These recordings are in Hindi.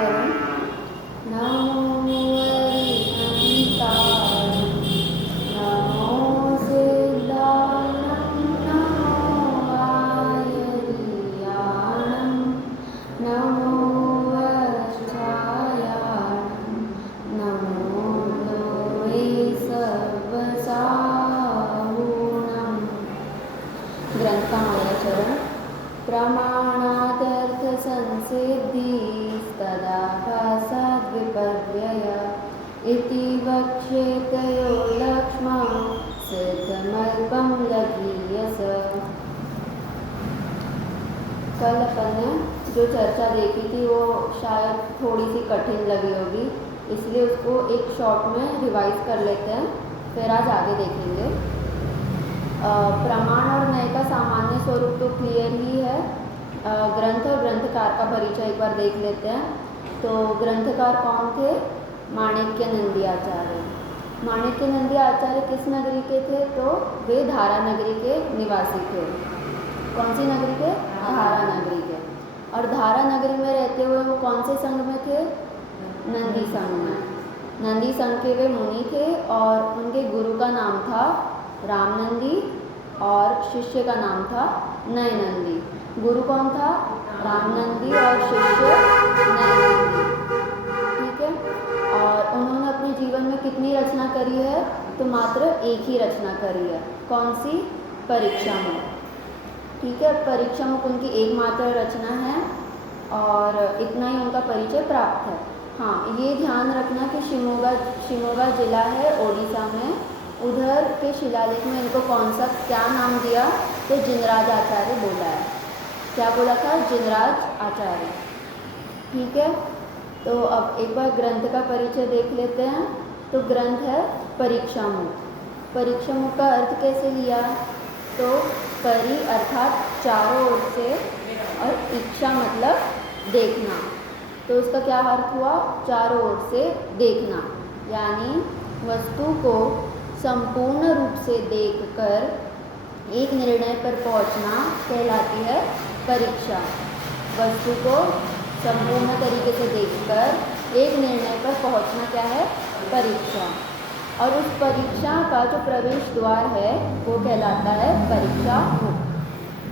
चरण। नमो हरिहंताय, नमो सिद्धाणं, नमो आयर्याणं, नमो वज्रायाणं, नमो लोहे सर्वसाहुणम्। ग्रंथ का हमारा चरण। प्रमाणादर्थ संसिद्धिस्तदा भासाद्विपर्यय इति वक्ष्येतयो लक्ष्मण सिद्धमल्पं लघीयस। कल अपन ने जो चर्चा देखी थी वो शायद थोड़ी सी कठिन लगी होगी, इसलिए उसको एक शॉर्ट में रिवाइज कर लेते हैं, फिर आज आगे देखेंगे। प्रमाण और न्याय का सामान्य स्वरूप तो क्लियर ही है। ग्रंथ और ग्रंथकार का परिचय एक बार देख लेते हैं। तो ग्रंथकार कौन थे? माणिक्य नंदी आचार्य। माणिक्य नंदी आचार्य किस नगरी के थे? तो वे धारा नगरी के निवासी थे। कौन सी नगरी के? धारा नगरी के। और धारा नगरी में रहते हुए वो कौन से संघ में थे? नंदी संघ में। नंदी संघ के वे मुनि थे और उनके गुरु का नाम था राम नंदी और शिष्य का नाम था नय नंदी। गुरु कौन था? राम नंदी और शिष्य नय नंदी। ठीक है। और उन्होंने अपने जीवन में कितनी रचना करी है? तो मात्र एक ही रचना करी है। कौन सी? परीक्षामुख। ठीक है। परीक्षामुख उनकी एकमात्र रचना है और इतना ही उनका परिचय प्राप्त है। हाँ, ये ध्यान रखना कि शिमोगा जिला है ओडिशा में, उधर के शिलालेख में इनको कौन सा क्या नाम दिया? तो जिनराज आचार्य बोला है। क्या बोला था? जिनराज आचार्य। ठीक है। तो अब एक बार ग्रंथ का परिचय देख लेते हैं। तो ग्रंथ है परीक्षामुख। परीक्षामुख का अर्थ कैसे लिया? तो परि अर्थात चारों ओर से और इच्छा मतलब देखना। तो उसका क्या अर्थ हुआ? चारों ओर से देखना, यानी वस्तु को संपूर्ण रूप से देखकर एक निर्णय पर पहुंचना कहलाती है परीक्षा। वस्तु को संपूर्ण तरीके से देखकर एक निर्णय पर पहुंचना क्या है? परीक्षा। और उस परीक्षा का जो प्रवेश द्वार है वो कहलाता है परीक्षा मुख।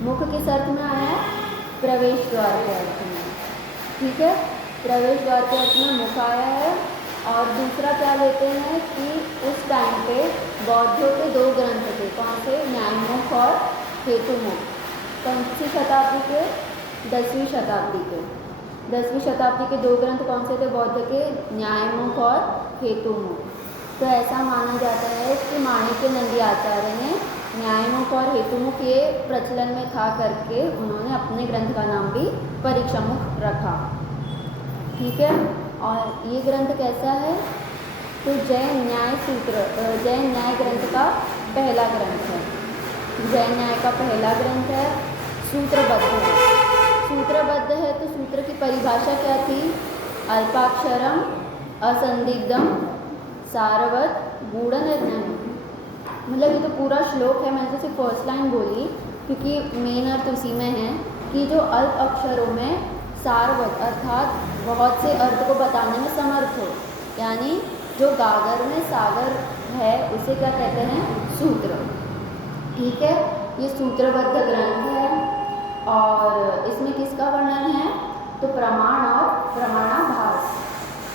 मुख किस अर्थ में आया है? प्रवेश द्वार के अर्थ में। ठीक है। प्रवेश द्वार के अर्थ में मुख आया है। और दूसरा क्या लेते हैं कि उस टाइम पे बौद्धों के दो ग्रंथ थे। कौन से? न्यायमुख और हेतुमुख। कौन सी शताब्दी के? 10वीं शताब्दी के। 10वीं शताब्दी के दो ग्रंथ कौन से थे बौद्ध के? न्यायमुख और हेतुमुख। तो ऐसा माना जाता है कि माणिक्य नंदी आचार्य ने न्यायमुख और हेतुमुख ये प्रचलन में था करके उन्होंने अपने ग्रंथ का नाम भी परीक्षामुख रखा। ठीक है। और ये ग्रंथ कैसा है? तो जैन न्याय ग्रंथ का पहला ग्रंथ है। जैन न्याय का पहला ग्रंथ है। सूत्रबद्ध है। सूत्रबद्ध है तो सूत्र की परिभाषा क्या थी? अल्पाक्षरम असंदिग्धम सारवत गूढ़निर्णयम्। मतलब ये तो पूरा श्लोक है, मैंने तो सिर्फ फर्स्ट लाइन बोली क्योंकि मेन अर्थ उसी में है कि जो अल्प अक्षरों में सारवत अर्थात बहुत से अर्थ को बताने में समर्थ हो, यानी जो गागर में सागर है उसे क्या कहते हैं? सूत्र। ठीक है। ये सूत्रबद्ध ग्रंथ है और इसमें किसका वर्णन है? तो प्रमाण और प्रमाणाभास।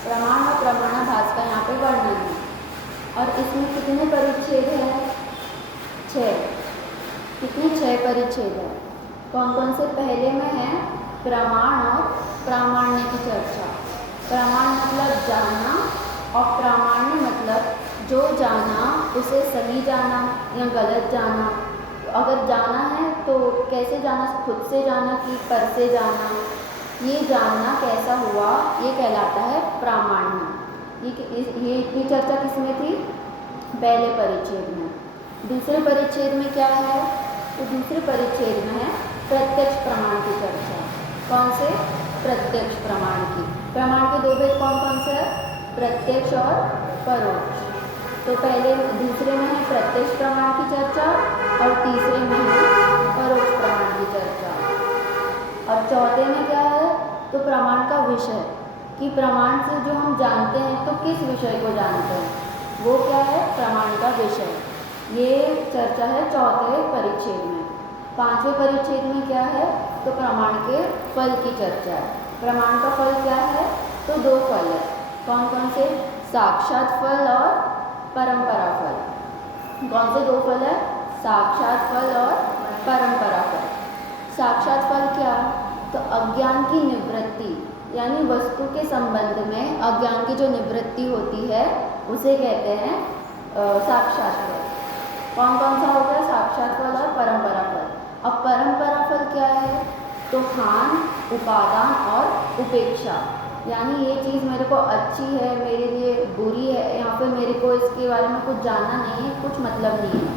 प्रमाण और प्रमाणाभास का यहाँ पे वर्णन है। और इसमें कितने परिच्छेद हैं? 6। कितने? 6 परिच्छेद है। कौन कौन से? पहले में है प्रमाण और प्रामाण्य की चर्चा। प्रमाण मतलब जाना और प्रामाण्य मतलब जो जाना उसे सही जाना या गलत जाना। अगर जाना है तो कैसे जाना? खुद से जाना कि पर से जाना? ये जानना कैसा हुआ ये कहलाता है प्रामाण्य। ये इतनी चर्चा किसमें थी? पहले परिच्छेद में। दूसरे परिच्छेद में क्या है? तो दूसरे परिच्छेद में है प्रत्यक्ष प्रमाण की चर्चा। कौन से? प्रत्यक्ष प्रमाण की। प्रमाण के दो भेद कौन कौन से है? प्रत्यक्ष और परोक्ष। तो पहले दूसरे में है प्रत्यक्ष प्रमाण की चर्चा और तीसरे में है परोक्ष प्रमाण की चर्चा। और चौथे में क्या है? तो प्रमाण का विषय। कि प्रमाण से जो हम जानते हैं तो किस विषय को जानते हैं, वो क्या है, प्रमाण का विषय। ये चर्चा है चौथे परिच्छेद में। पांचवें परिच्छेद में क्या है, तो प्रमाण के फल की चर्चा है। प्रमाण का फल क्या है, तो दो फल है। कौन कौन से, साक्षात फल और परंपरा फल। कौन से दो फल है, साक्षात फल और परंपरा फल। साक्षात फल क्या, तो अज्ञान की निवृत्ति, यानी वस्तु के संबंध में अज्ञान की जो निवृत्ति होती है उसे कहते हैं साक्षात फल। कौन कौन सा हो गया, साक्षात फल और परंपरा फल। अब परंपरा फल क्या है, तो हान, उपादान और उपेक्षा, यानी ये चीज़ मेरे को अच्छी है, मेरे लिए बुरी है, या फिर मेरे को इसके बारे में कुछ जानना नहीं है, कुछ मतलब नहीं है,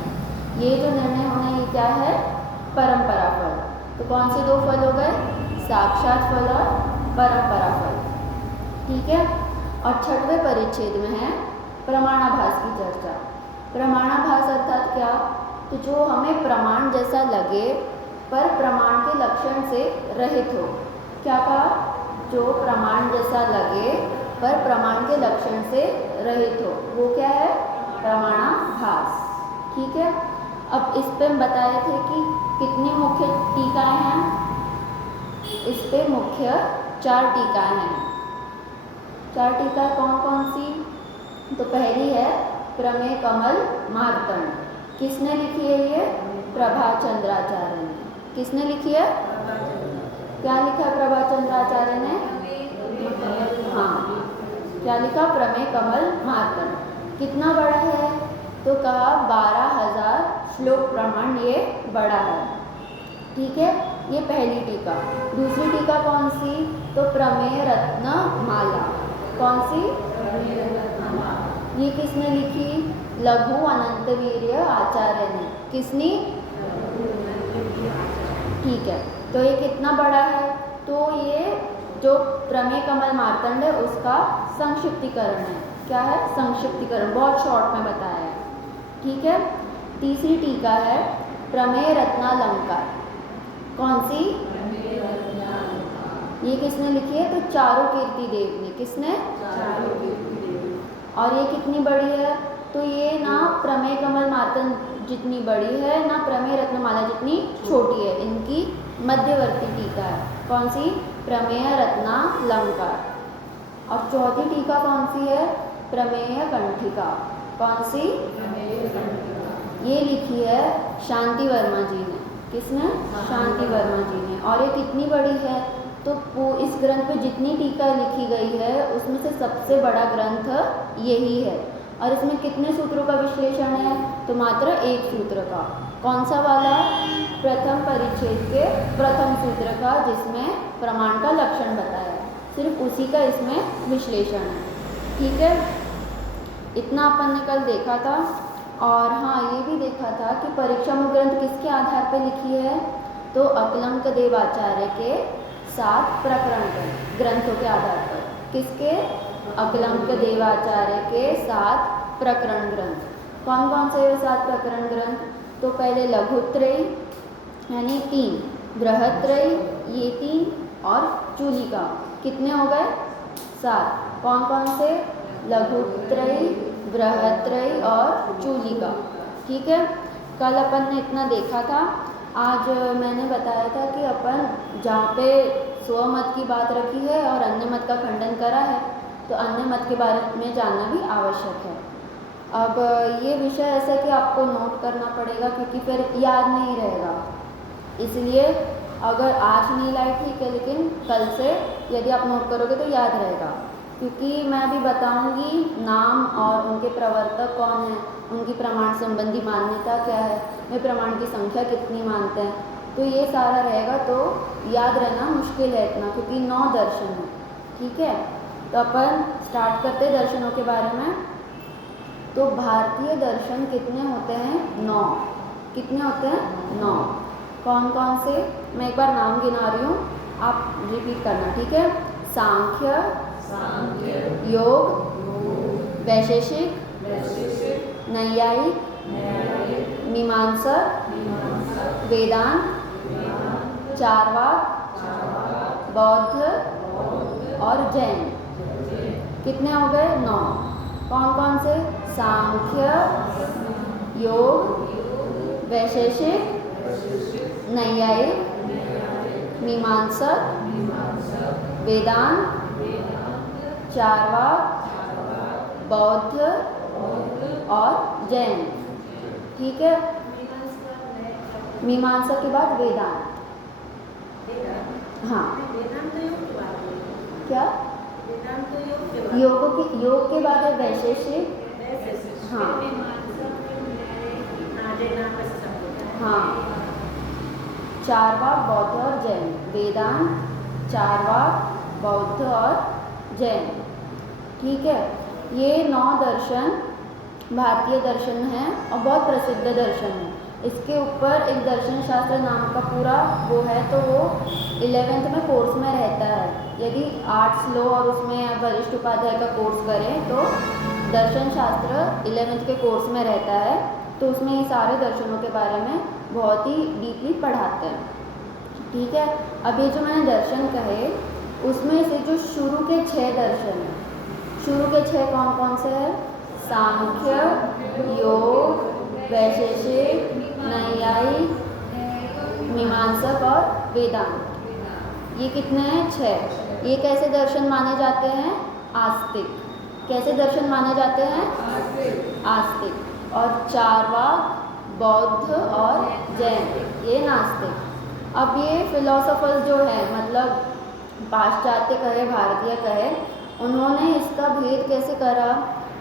ये जो निर्णय होना ये क्या है, परंपरा फल। तो कौन से दो फल हो गए, साक्षात फल और परंपरा फल। ठीक है। और छठवें परिच्छेद में है प्रमाणाभास की चर्चा। प्रमाणाभास अर्थात क्या, तो जो हमें प्रमाण जैसा लगे पर प्रमाण के लक्षण से रहित हो। क्या कहा, जो प्रमाण जैसा लगे पर प्रमाण के लक्षण से रहित हो, वो क्या है, प्रमाणाभास। ठीक है। अब इस पे हम बताए थे कि कितनी मुख्य टीकाएं हैं, इस पे मुख्य 4 टीकाएं हैं। 4 टीकाएं कौन कौन सी, तो पहली है प्रमेय कमल मार्तंड। किसने लिखी है ये, प्रभाचंद्राचार्य ने। किसने लिखी है, क्या लिखा प्रभाचंद्राचार्य ने, हाँ, क्या लिखा, प्रमेय कमल मार्तंड। कितना बड़ा है, तो कहा 12,000 श्लोक प्रमाण ये बड़ा है। ठीक है, ये पहली टीका। दूसरी टीका कौन सी, तो प्रमेय रत्न माला। कौन सी, ये किसने लिखी, लघु अनंतवीर्य आचार्य ने। किसने, ठीक है। तो ये कितना बड़ा है, तो ये जो प्रमेय कमल मार्तंड है उसका संक्षिप्तीकरण है। क्या है, संक्षिप्तीकरण, बहुत शॉर्ट में बताया है। ठीक है। तीसरी टीका है प्रमेय रत्नालंकार। कौन सी, ये किसने लिखी है, तो चारुकीर्ति देव ने। किसने, और ये कितनी बड़ी है, तो ये ना प्रमेय कमल मार्तंड जितनी बड़ी है, ना प्रमेय रत्नमाला जितनी छोटी है, इनकी मध्यवर्ती टीका है। कौन सी, प्रमेय रत्नालंकार। और चौथी टीका कौन सी है, प्रमेय कंठिका। कौन सी, ये लिखी है शांति वर्मा जी ने। किसने, शांति वर्मा जी ने। और ये कितनी बड़ी है, तो इस ग्रंथ पे जितनी टीका लिखी गई है उसमें से सबसे बड़ा ग्रंथ यही है। और इसमें कितने सूत्रों का विश्लेषण है, तो मात्र एक सूत्र का। कौन सा वाला, प्रथम परिच्छेद के प्रथम सूत्र का, जिसमें प्रमाण का लक्षण बताया है, सिर्फ उसी का इसमें विश्लेषण है। ठीक है, इतना अपन ने कल देखा था। और हाँ, ये भी देखा था कि परीक्षा में ग्रंथ किसके आधार पर लिखी है, तो अकलंक देवाचार्य के 7 प्रकरण ग्रंथों के आधार पर। किसके, अकलंक देवाचार्य के 7 प्रकरण ग्रंथ। कौन कौन से 7 प्रकरण ग्रंथ, तो पहले लघुत्रयी यानी 3, बृहत्त्रयी ये 3, और चूलिका। कितने हो गए, 7। कौन कौन से, लघुत्रयी, बृहत्त्रयी और चूलिका। ठीक है, कल अपन ने इतना देखा था। आज मैंने बताया था कि अपन जहाँ पे स्वमत की बात रखी है और अन्य मत का खंडन करा है, तो अन्य मत के बारे में जानना भी आवश्यक है। अब ये विषय ऐसा है कि आपको नोट करना पड़ेगा, क्योंकि फिर याद नहीं रहेगा। इसलिए अगर आज नहीं लाए ठीक है, लेकिन कल से यदि आप नोट करोगे तो याद रहेगा। क्योंकि मैं अभी बताऊंगी नाम और उनके प्रवर्तक कौन है, उनकी प्रमाण संबंधी मान्यता क्या है, वे प्रमाण की संख्या कितनी मानते हैं, तो ये सारा रहेगा। तो याद रहना मुश्किल है इतना, क्योंकि 9 दर्शन है। ठीक है, तो अपन स्टार्ट करते हैं दर्शनों के बारे में। तो भारतीय दर्शन कितने होते हैं, 9। कितने होते हैं, 9। कौन कौन से, मैं एक बार नाम गिना रही हूँ, आप रिपीट करना। ठीक है, सांख्य, योग, वैशेषिक, नैयायिक, मीमांसक, वेदांत, चारवाक, बौद्ध और जैन। कितने हो गए? 9। कौन कौन से? सांख्य, योग, वैशेषिक, नैयायिक, मीमांसक, वेदांत, चारवाक, बौद्ध और जैन। ठीक है। मीमांसा के बाद वेदांत। हाँ, क्या? योग के बाद है वैशेषिक। हाँ हाँ, चारवाक, बौद्ध और जैन। वेदांत, चारवाक, बौद्ध और जैन। ठीक है। ये 9 दर्शन भारतीय दर्शन हैं और बहुत प्रसिद्ध दर्शन है। इसके ऊपर एक दर्शन शास्त्र नाम का पूरा वो है, तो वो 11th में कोर्स में रहता है। यदि आर्ट्स लो और उसमें वरिष्ठ उपाध्याय का कोर्स करें तो दर्शन शास्त्र 11th के कोर्स में रहता है। तो उसमें ये सारे दर्शनों के बारे में बहुत ही डीपली पढ़ाते हैं। ठीक है। अब ये जो मैंने दर्शन कहे उसमें से जो शुरू के 6 दर्शन हैं, शुरू के 6 कौन कौन से हैं? सांख्य, योग, वैशेषिक, नैयायिक, मीमांसक और वेदांत। ये कितने हैं? 6। ये कैसे दर्शन माने जाते हैं? आस्तिक। कैसे दर्शन माने जाते हैं? आस्तिक। और चारवाक, बौद्ध और जैन ये नास्तिक। अब ये फिलोसोफर्स जो है, मतलब पाश्चात्य कहे भारतीय कहे, उन्होंने इसका भेद कैसे करा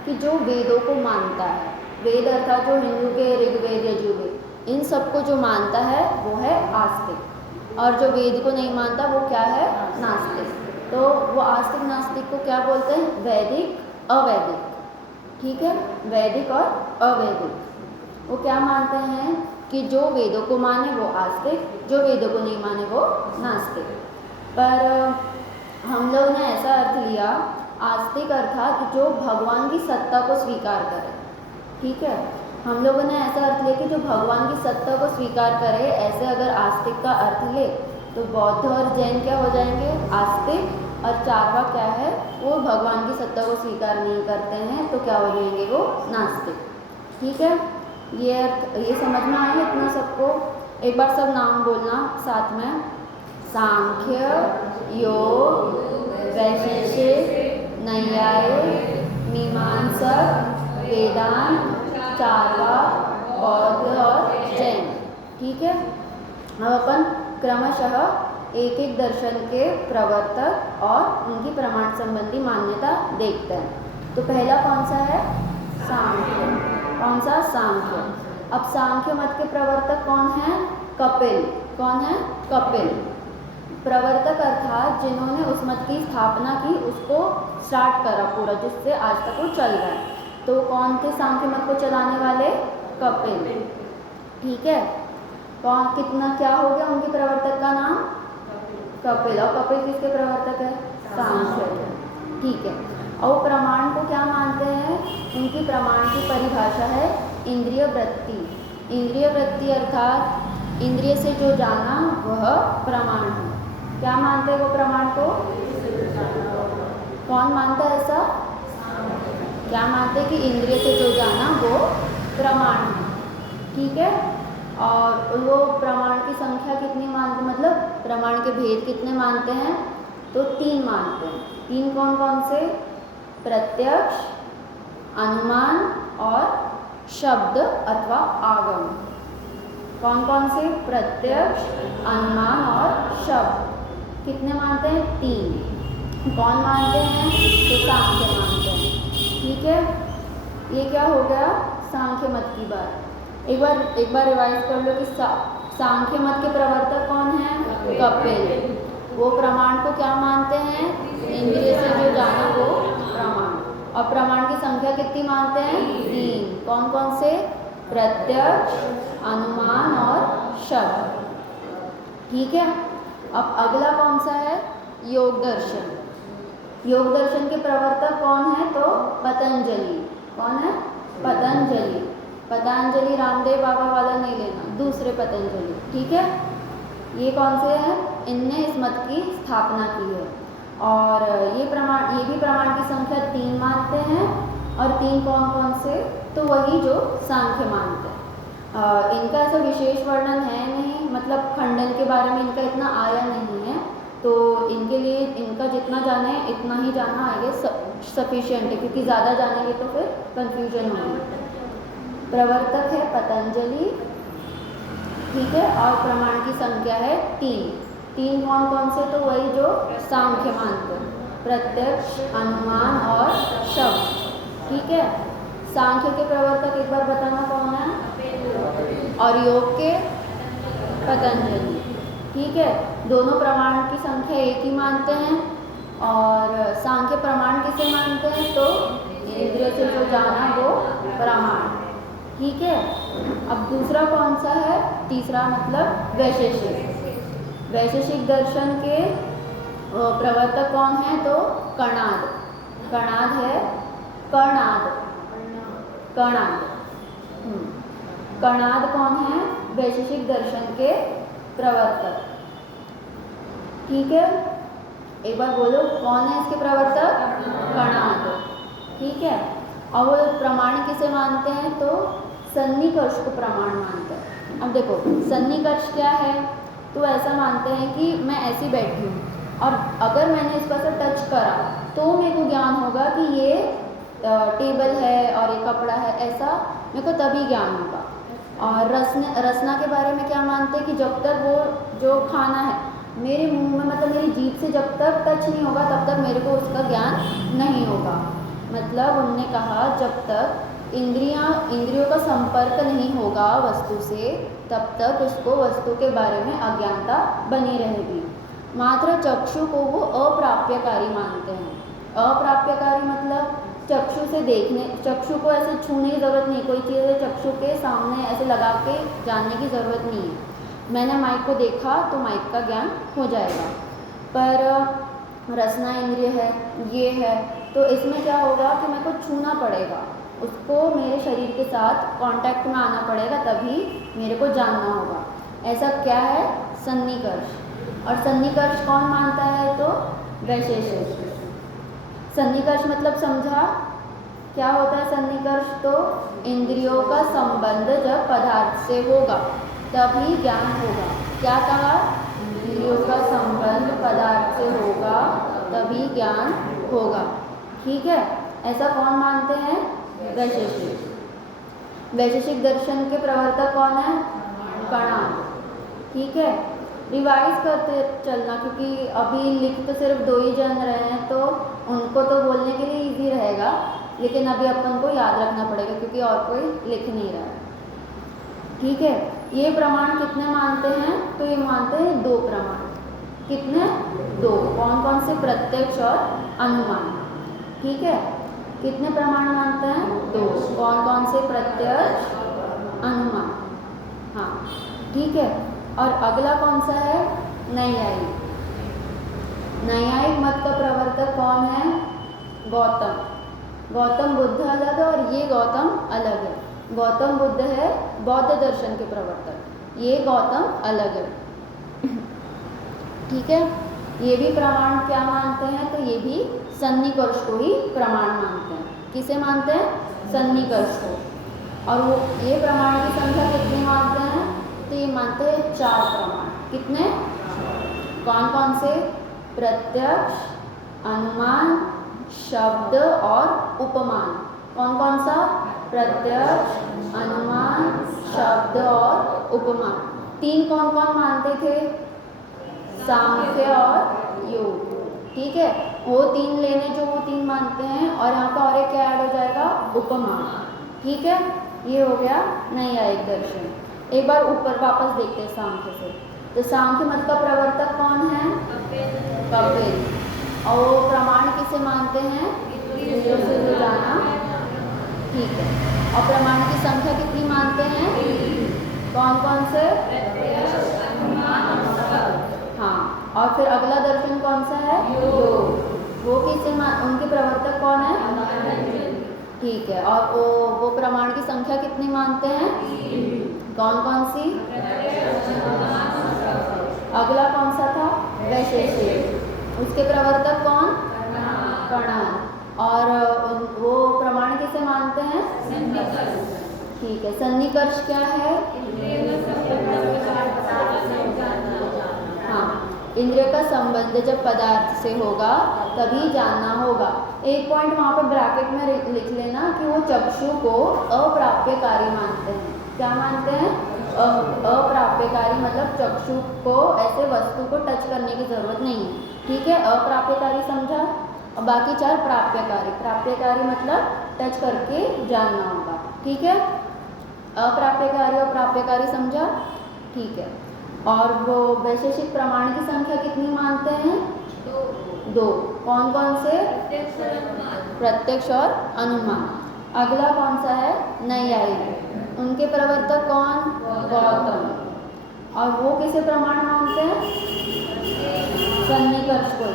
कि जो वेदों को मानता है, वेद अर्थात जो हिंदू के ऋग्वेद, यजुर्वेद, इन सबको जो मानता है वो है आस्तिक, और जो वेद को नहीं मानता वो क्या है? नास्तिक। तो वो आस्तिक नास्तिक को क्या बोलते हैं? वैदिक, अवैदिक। ठीक है। वैदिक और अवैदिक। वो क्या मानते हैं कि जो वेदों को माने वो आस्तिक, जो वेदों को नहीं माने वो नास्तिक। पर हम लोग ने ऐसा अर्थ लिया आस्तिक अर्थात जो भगवान की सत्ता को स्वीकार करे। ठीक है। हम लोगों ने ऐसा अर्थ लिया कि जो भगवान की सत्ता को स्वीकार करे, ऐसे अगर आस्तिक का अर्थ ले तो बौद्ध और जैन क्या हो जाएंगे? आस्तिक। और चारवाक क्या है? वो भगवान की सत्ता को स्वीकार नहीं करते हैं, तो क्या हो जाएंगे? वो नास्तिक। ठीक है। ये समझ में आया इतना सबको? एक बार सब नाम बोलना साथ में। सांख्य, योग, वैशेषिक, नैयायिक, मीमांसक, वेदांत, चारवाक, बौद्ध और जैन। ठीक है। अब अपन क्रमशः एक एक दर्शन के प्रवर्तक और उनकी प्रमाण संबंधी मान्यता देखते हैं। तो पहला कौन सा है? सांख्य। कौन सा? सांख्य। अब सांख्य मत के प्रवर्तक कौन है? कपिल। कौन है? कपिल। प्रवर्तक अर्थात जिन्होंने उस मत की स्थापना की, उसको स्टार्ट करा पूरा, जिससे आज तक वो चल रहा है। तो कौन थे सांख्य मत को चलाने वाले? कपिल। ठीक है। कौन, कितना, क्या हो गया उनके प्रवर्तक का नाम? कपिल। और कपिल किसके प्रवर्तक है? सांख्य। ठीक है। और प्रमाण को क्या मानते हैं? उनकी प्रमाण की परिभाषा है इंद्रिय वृत्ति। इंद्रिय वृत्ति अर्थात इंद्रिय से जो जाना वह प्रमाण है। क्या मानते हैं वो प्रमाण को? कौन मानता है ऐसा? क्या मानते हैं कि इंद्रिय से जो जाना वो प्रमाण है। ठीक है। और वो प्रमाण की संख्या कितनी मानते, मतलब प्रमाण के भेद कितने मानते हैं? तो 3 मानते हैं। 3 कौन कौन से? प्रत्यक्ष, अनुमान और शब्द अथवा आगम। कौन कौन से? प्रत्यक्ष, अनुमान और शब्द। कितने मानते हैं? 3। कौन मानते हैं? तो सांख्य मानते हैं। ठीक है। ये क्या हो गया? सांख्य मत की बात। एक बार रिवाइज कर लो कि सांख्य मत के प्रवर्तक कौन है? कपिल। वो प्रमाण को क्या मानते हैं? इंद्रिय से जो जाना वो प्रमाण। और प्रमाण की संख्या कितनी मानते हैं? 3। कौन कौन से? प्रत्यक्ष, अनुमान और शब्द। ठीक है। अब अगला कौन सा है? योग दर्शन। योग दर्शन के प्रवर्तक कौन है? तो पतंजलि। कौन है? पतंजलि। पतंजलि रामदेव बाबा वाला नहीं लेना, दूसरे पतंजलि। ठीक है। ये कौन से हैं? इनने इस मत की स्थापना की है। और ये भी प्रमाण की संख्या 3 मानते हैं। और 3 कौन कौन से? तो वही जो सांख्य मानते हैं। इनका ऐसा विशेष वर्णन है नहीं, मतलब खंडन के बारे में इनका इतना आया नहीं है, तो इनके लिए इनका जितना जाने इतना ही जाना आगे सफिशिएंट है, क्योंकि ज़्यादा जानेंगे तो फिर कंफ्यूजन होगी। प्रवर्तक है पतंजलि, ठीक है, और प्रमाण की संख्या है 3। 3 कौन कौन से? तो वही जो सांख्य मानते हैं, प्रत्यक्ष, अनुमान और शब्द, ठीक है। सांख्य के प्रवर्तक एक बार बताना कौन है? और योग के पतंजलि, ठीक है। दोनों प्रमाण की संख्या एक ही मानते हैं। और सांख्य प्रमाण किसे मानते हैं? तो इंद्रियों से जो जाना वो प्रमाण, ठीक है। अब दूसरा कौन सा है? तीसरा मतलब वैशेषिक। वैशेषिक दर्शन के प्रवर्तक कौन है? तो कणाद। कणाद है, कणाद, कणाद, कणाद कौन है? वैशेषिक दर्शन के प्रवर्तक, ठीक है। एक बार बोलो, कौन है इसके प्रवर्तक? कणाद, ठीक है। और वो प्रमाण किसे मानते हैं? तो सन्निकर्ष को प्रमाण मानते हैं। अब देखो सन्निकर्ष क्या है? तो ऐसा मानते हैं कि मैं ऐसी बैठी हूँ और अगर मैंने इस पर से टच करा तो मेरे को ज्ञान होगा कि ये टेबल है और ये कपड़ा है, ऐसा मेरे को तभी ज्ञान होगा। और रसना के बारे में क्या मानते हैं? कि जब तक वो जो खाना है मेरे मुंह में, मतलब मेरी जीभ से जब तक टच नहीं होगा तब तक मेरे को उसका ज्ञान नहीं होगा। मतलब उनने कहा जब तक इंद्रियों का संपर्क नहीं होगा वस्तु से तब तक उसको वस्तु के बारे में अज्ञानता बनी रहेगी। मात्र चक्षु को वो अप्राप्यकारी मानते हैं। अप्राप्यकारी मतलब चक्षु से देखने, चक्षु को ऐसे छूने की ज़रूरत नहीं, कोई चीज़ चक्षु के सामने ऐसे लगा के जानने की ज़रूरत नहीं है। मैंने माइक को देखा तो माइक का ज्ञान हो जाएगा। पर रसना इंद्रिय है, ये है, तो इसमें क्या होगा कि मेरे को छूना पड़ेगा, उसको मेरे शरीर के साथ कांटेक्ट में आना पड़ेगा, तभी मेरे को जानना होगा। ऐसा क्या है? सन्निकर्ष। और सन्निकर्ष कौन मानता है? तो वैशेषिक। सन्निकर्ष मतलब समझा क्या होता है? सन्निकर्ष तो इंद्रियों का संबंध जब पदार्थ से होगा तभी ज्ञान होगा। क्या कहा? इंद्रियों का संबंध पदार्थ से होगा तभी ज्ञान होगा, ठीक है। ऐसा कौन मानते हैं? वैशेषिक। वैशेषिक दर्शन के प्रवर्तक कौन है? कणाद, ठीक है। रिवाइज करते चलना, क्योंकि अभी लिख तो सिर्फ 2 ही जन रहे हैं, तो उनको तो बोलने के लिए इजी रहेगा, लेकिन अभी अपन को याद रखना पड़ेगा क्योंकि और कोई लिख नहीं रहा है, ठीक है। ये प्रमाण कितने मानते हैं? तो ये मानते हैं 2 प्रमाण। कितने? 2। कौन कौन से? प्रत्यक्ष और अनुमान, ठीक है। कितने प्रमाण मानते हैं? 2। कौन कौन से? प्रत्यक्ष, अनुमान, हाँ, ठीक है। और अगला कौन सा है? नैयायिक। नैयायिक मत का प्रवर्तक कौन है? गौतम। गौतम बुद्ध अलग है और ये गौतम अलग है। गौतम बुद्ध है बौद्ध दर्शन के प्रवर्तक, ये गौतम अलग है, ठीक है। ये भी प्रमाण क्या मानते हैं? तो ये भी सन्निकर्ष को ही प्रमाण मानते हैं। किसे मानते हैं? सन्निकर्ष को। और वो ये प्रमाण की संख्या कितनी मानते हैं? तो ये मानते हैं 4 प्रमाण। कितने? कौन कौन से? प्रत्यक्ष, अनुमान, शब्द और उपमान। कौन कौन सा? प्रत्यक्ष, अनुमान, शब्द और उपमान। 3 कौन कौन मानते थे? सांख्य और योग, ठीक है। वो 3 लेने जो वो 3 मानते हैं, और यहाँ का और एक क्या ऐड हो जाएगा? उपमान, ठीक है। ये हो गया नैयायिक दर्शन। एक बार ऊपर वापस देखते हैं सांख्य से। तो सांख्य मत का प्रवर्तक कौन है? कपिल। और वो प्रमाण किसे मानते हैं? इंद्रियों से जो जाना, ठीक है। और प्रमाण की संख्या कितनी मानते हैं? कौन कौन से? हाँ। और फिर अगला दर्शन कौन सा है? योग। वो किसे उनके प्रवर्तक कौन है? ठीक है। और वो प्रमाण की संख्या कितनी मानते हैं? कौन कौन सी? अगला कौन सा था? वैशेषिक। उसके प्रवर्तक कौन? कणाद। और वो प्रमाण किसे मानते हैं? ठीक है, सन्निकर्ष क्या है? हाँ, इंद्रिय का संबंध जब पदार्थ से होगा तभी जानना होगा। एक पॉइंट वहाँ पे ब्रैकेट में लिख लेना कि वो चक्षु को अप्राप्यकारी मानते हैं। क्या मानते हैं? अप्राप्यकारी, मतलब चक्षु को ऐसे वस्तु को टच करने की जरूरत नहीं है। ठीक है, अप्राप्यकारी समझा। और बाकी 4 प्राप्यकारी। प्राप्यकारी मतलब टच करके जानना होगा। ठीक है, अप्राप्यकारी और प्राप्यकारी समझा। ठीक है, और वो वैशेषिक प्रमाण की संख्या कितनी मानते हैं? 2। कौन कौन से? प्रत्यक्ष और अनुमान। अगला कौन सा है? नैयायिक। उनके प्रवर्तक कौन? गौतम। और वो किसे प्रमाण मानते हैं? सन्निकर्ष को।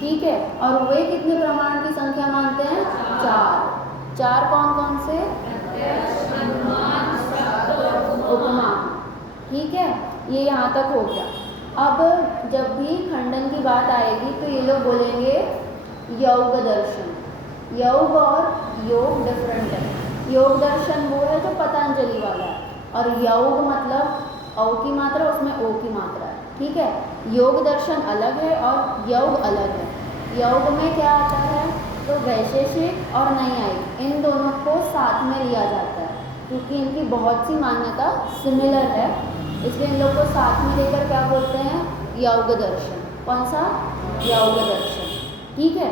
ठीक है, और वे कितने प्रमाण की संख्या मानते हैं? 4। कौन कौन से? उपमा। ठीक है, ये यहाँ तक हो गया। अब जब भी खंडन की बात आएगी तो ये लोग बोलेंगे योग दर्शन। योग और योग डिफरेंट है। योग दर्शन वो है जो पतंजलि वाला है, और योग मतलब औ की मात्रा, उसमें ओ की मात्रा है। ठीक है, योग दर्शन अलग है और योग अलग है। योग में क्या आता है? तो वैशेषिक और नैयायिक इन दोनों को साथ में लिया जाता है, क्योंकि इनकी बहुत सी मान्यता सिमिलर है, इसलिए इन लोग को साथ में लेकर क्या बोलते हैं? योग दर्शन। कौन सा? योग दर्शन। ठीक है,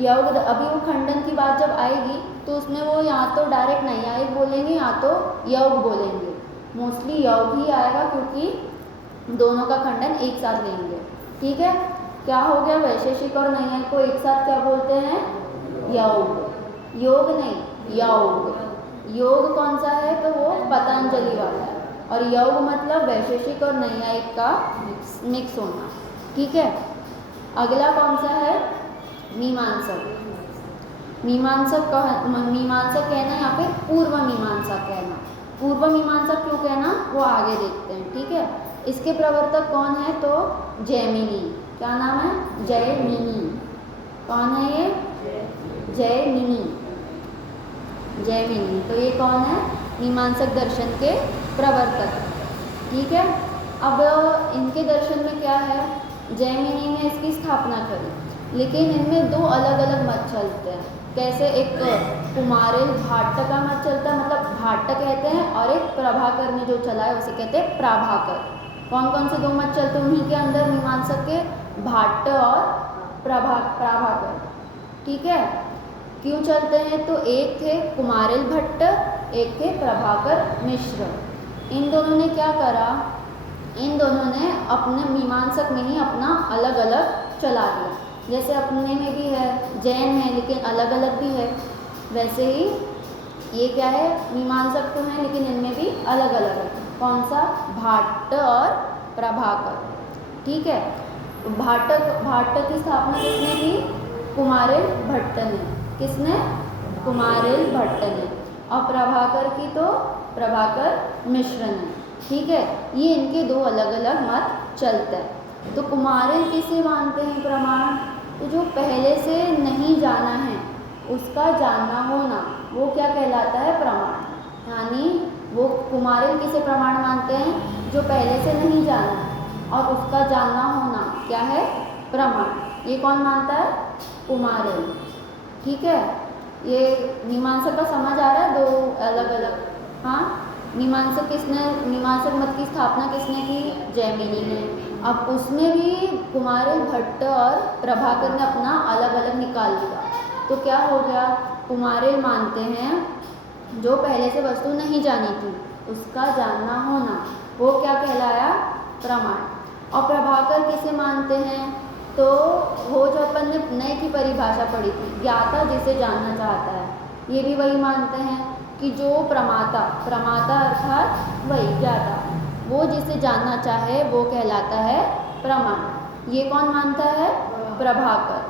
योग अभी वो खंडन की बात जब आएगी तो उसमें वो या तो डायरेक्ट नैयायिक बोलेंगे या तो योग बोलेंगे। मोस्टली योग ही आएगा, क्योंकि दोनों का खंडन एक साथ लेंगे। ठीक है, क्या हो गया? वैशेषिक और नैयायिक को एक साथ क्या बोलते हैं? योग। योग नहीं, योग। योग कौन सा है? तो वो पतंजलि वाला है, और योग मतलब वैशेषिक और नैयायिक का मिक्स होना। ठीक है, अगला कौन सा है? मीमांसक। मीमांसक कहना या फिर पूर्व मीमांसा कहना। पूर्व मीमांसा क्यों कहना, वो आगे देखते हैं। ठीक है, इसके प्रवर्तक कौन है? तो जैमिनी। क्या नाम है? जैमिनी। कौन है ये? जैमिनी। जैमिनी। तो ये कौन है? मीमांसक दर्शन के प्रवर्तक। ठीक है, अब इनके दर्शन में क्या है? जैमिनी ने इसकी स्थापना करी, लेकिन इनमें 2 अलग अलग मत चलते हैं। कैसे? एक कुमारिल भाट्ट का मत चलता है, मतलब भाट्ट कहते हैं, और एक प्रभाकर ने जो चला है उसे कहते हैं प्राभाकर। कौन कौन से 2 मत चलते हैं उन्हीं के अंदर मीमांसक के? भाट्ट और प्राभाकर। ठीक है, क्यों चलते हैं? तो एक थे कुमारिल भट्ट, एक थे प्रभाकर मिश्र। इन दोनों ने क्या करा? इन दोनों ने अपने मीमांसक में ही अपना अलग अलग चला दिया। जैसे अपने में भी है, जैन है लेकिन अलग अलग भी है, वैसे ही ये क्या है? मीमांसक तो हैं लेकिन इनमें भी अलग अलग है। कौन सा? भाट्ट और प्रभाकर। ठीक है, भाट्ट की स्थापना किसने की? कुमारिल भट्ट ने। किसने? कुमारिल भट्ट ने। और प्रभाकर की तो प्रभाकर मिश्र ने। ठीक है, ये इनके 2 अलग अलग मत चलते हैं। तो कुमारिल किसे मानते हैं प्रमाण? तो जो पहले से नहीं जाना है उसका जानना होना, वो क्या कहलाता है? प्रमाण। यानी वो कुमारिल किसे प्रमाण मानते हैं? जो पहले से नहीं जाना है और उसका जानना होना क्या है? प्रमाण। ये कौन मानता है? कुमारिल। ठीक है, ये मीमांसक का समझ आ रहा है? 2 अलग अलग। हाँ, मीमांसक मत की स्थापना किसने की? जैमिनी ने। अब उसमें भी कुमारिल भट्ट और प्रभाकर ने अपना अलग अलग निकाल लिया। तो क्या हो गया? कुमारिल मानते हैं जो पहले से वस्तु नहीं जानी थी उसका जानना होना, वो क्या कहलाया? प्रमाण। और प्रभाकर किसे मानते हैं? तो वो जो अपन ने नए की परिभाषा पढ़ी थी, ज्ञाता जिसे जानना चाहता है, ये भी वही मानते हैं कि जो प्रमाता अर्थात वही ज्ञाता, वो जिसे जानना चाहे वो कहलाता है प्रमाण। ये कौन मानता है? प्रभाकर।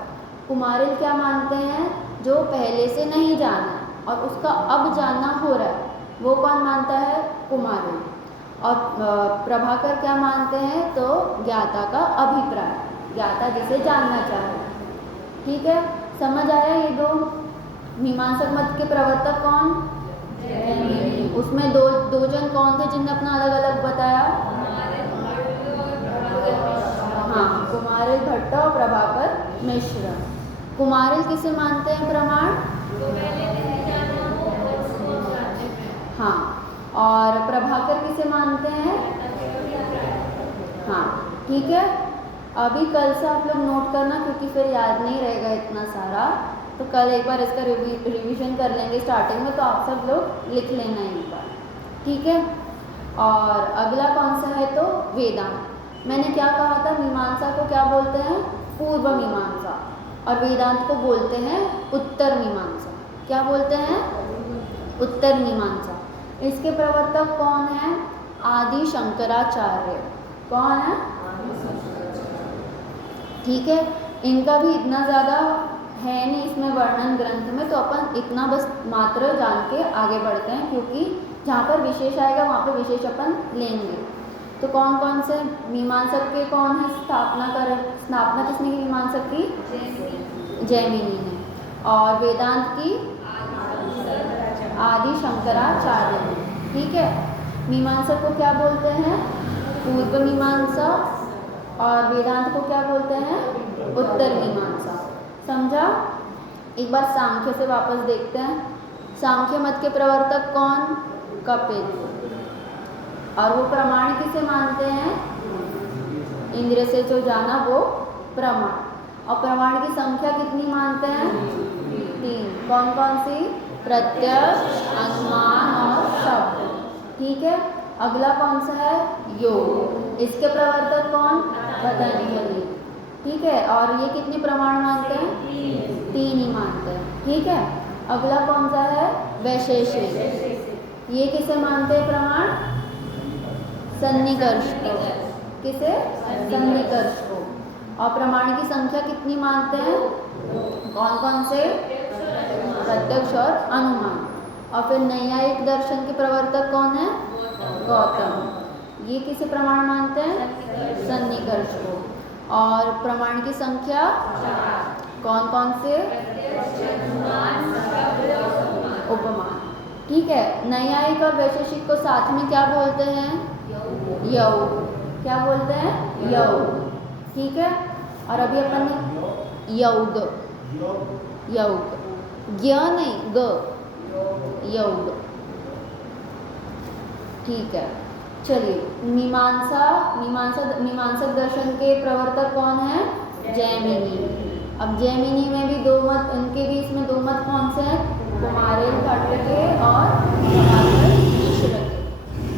कुमारिल क्या मानते हैं? जो पहले से नहीं जाना और उसका अब जानना हो रहा है, वो कौन मानता है? कुमारिल। और प्रभाकर क्या मानते हैं? तो ज्ञाता का अभिप्राय। ज्ञाता जिसे जानना चाहे। ठीक है, समझ आया ये दो? मीमांसक मत के प्रवर्तक कौन? जैमिनी। उसमें दो जन कौन थे जिनने अपना अलग अलग बताया? हाँ, कुमारिल भट्ट और प्रभाकर मिश्र। कुमारिल किसे मानते हैं प्रमाण? हाँ, और प्रभाकर किसे मानते हैं? हाँ, ठीक है। अभी कल से आप लोग नोट करना, क्योंकि फिर याद नहीं रहेगा इतना सारा, तो कल एक बार इसका रिवीजन कर लेंगे स्टार्टिंग में, तो आप सब लोग लिख लेना एक बार, ठीक है। और अगला कौन सा है? तो वेदांत। मैंने क्या कहा था? मीमांसा को क्या बोलते हैं? पूर्व मीमांसा। और वेदांत को बोलते हैं उत्तर मीमांसा। क्या बोलते हैं? उत्तर मीमांसा। इसके प्रवर्तक कौन है? आदि शंकराचार्य। कौन है? ठीक है। इनका भी इतना ज़्यादा है नहीं इसमें वर्णन ग्रंथ में, तो अपन इतना बस मात्र जान के आगे बढ़ते हैं, क्योंकि जहाँ पर विशेष आएगा वहाँ पर विशेष अपन लेंगे। तो कौन कौन से मीमांसक के कौन है? स्थापना किसने की मीमांसक की? जैमिनी ने। और वेदांत की? आदि शंकराचार्य ने। ठीक है। मीमांसक को क्या बोलते हैं? पूर्व मीमांसा। और वेदांत को क्या बोलते हैं? उत्तर मीमांसा। समझा? एक बार सांख्य से वापस देखते हैं। सांख्य मत के प्रवर्तक कौन? कपिल। और वो प्रमाण किसे मानते हैं? इंद्रिय से जो जाना वो प्रमाण। और प्रमाण की संख्या कितनी मानते हैं? 3। कौन कौन सी? प्रत्यक्ष, अनुमान और शब्द। ठीक है। अगला कौन सा है? योग। इसके प्रवर्तक कौन? पतंजलि। ठीक है। और ये कितने प्रमाण मानते हैं? 3 ही मानते हैं। ठीक है। अगला कौन सा है? वैशेषिक। ये किसे मानते हैं प्रमाण? सन्निकर्ष को। किसे? सन्निकर्ष को। और प्रमाण की संख्या कितनी मानते हैं? कौन कौन से? प्रत्यक्ष और अनुमान। और फिर नैयायिक दर्शन के प्रवर्तक कौन है? गौतम। ये किसे प्रमाण मानते हैं? सन्निकर्ष को। और प्रमाण की संख्या कौन कौन से? उपमान। ठीक है। नैयायिक और वैशेषिक को साथ में क्या बोलते हैं? योग। क्या बोलते हैं? योग। ठीक है। और अभी अपन ने योग, योग, ज्ञ नहीं, ग, योग। ठीक है। चलिए, मीमांसक दर्शन के प्रवर्तक कौन है? जैमिनी। अब जैमिनी में भी दो मत, उनके भी इसमें दो मत कौन से हैं? कुमारिल भट्ट के और प्रभाकर मिश्र के।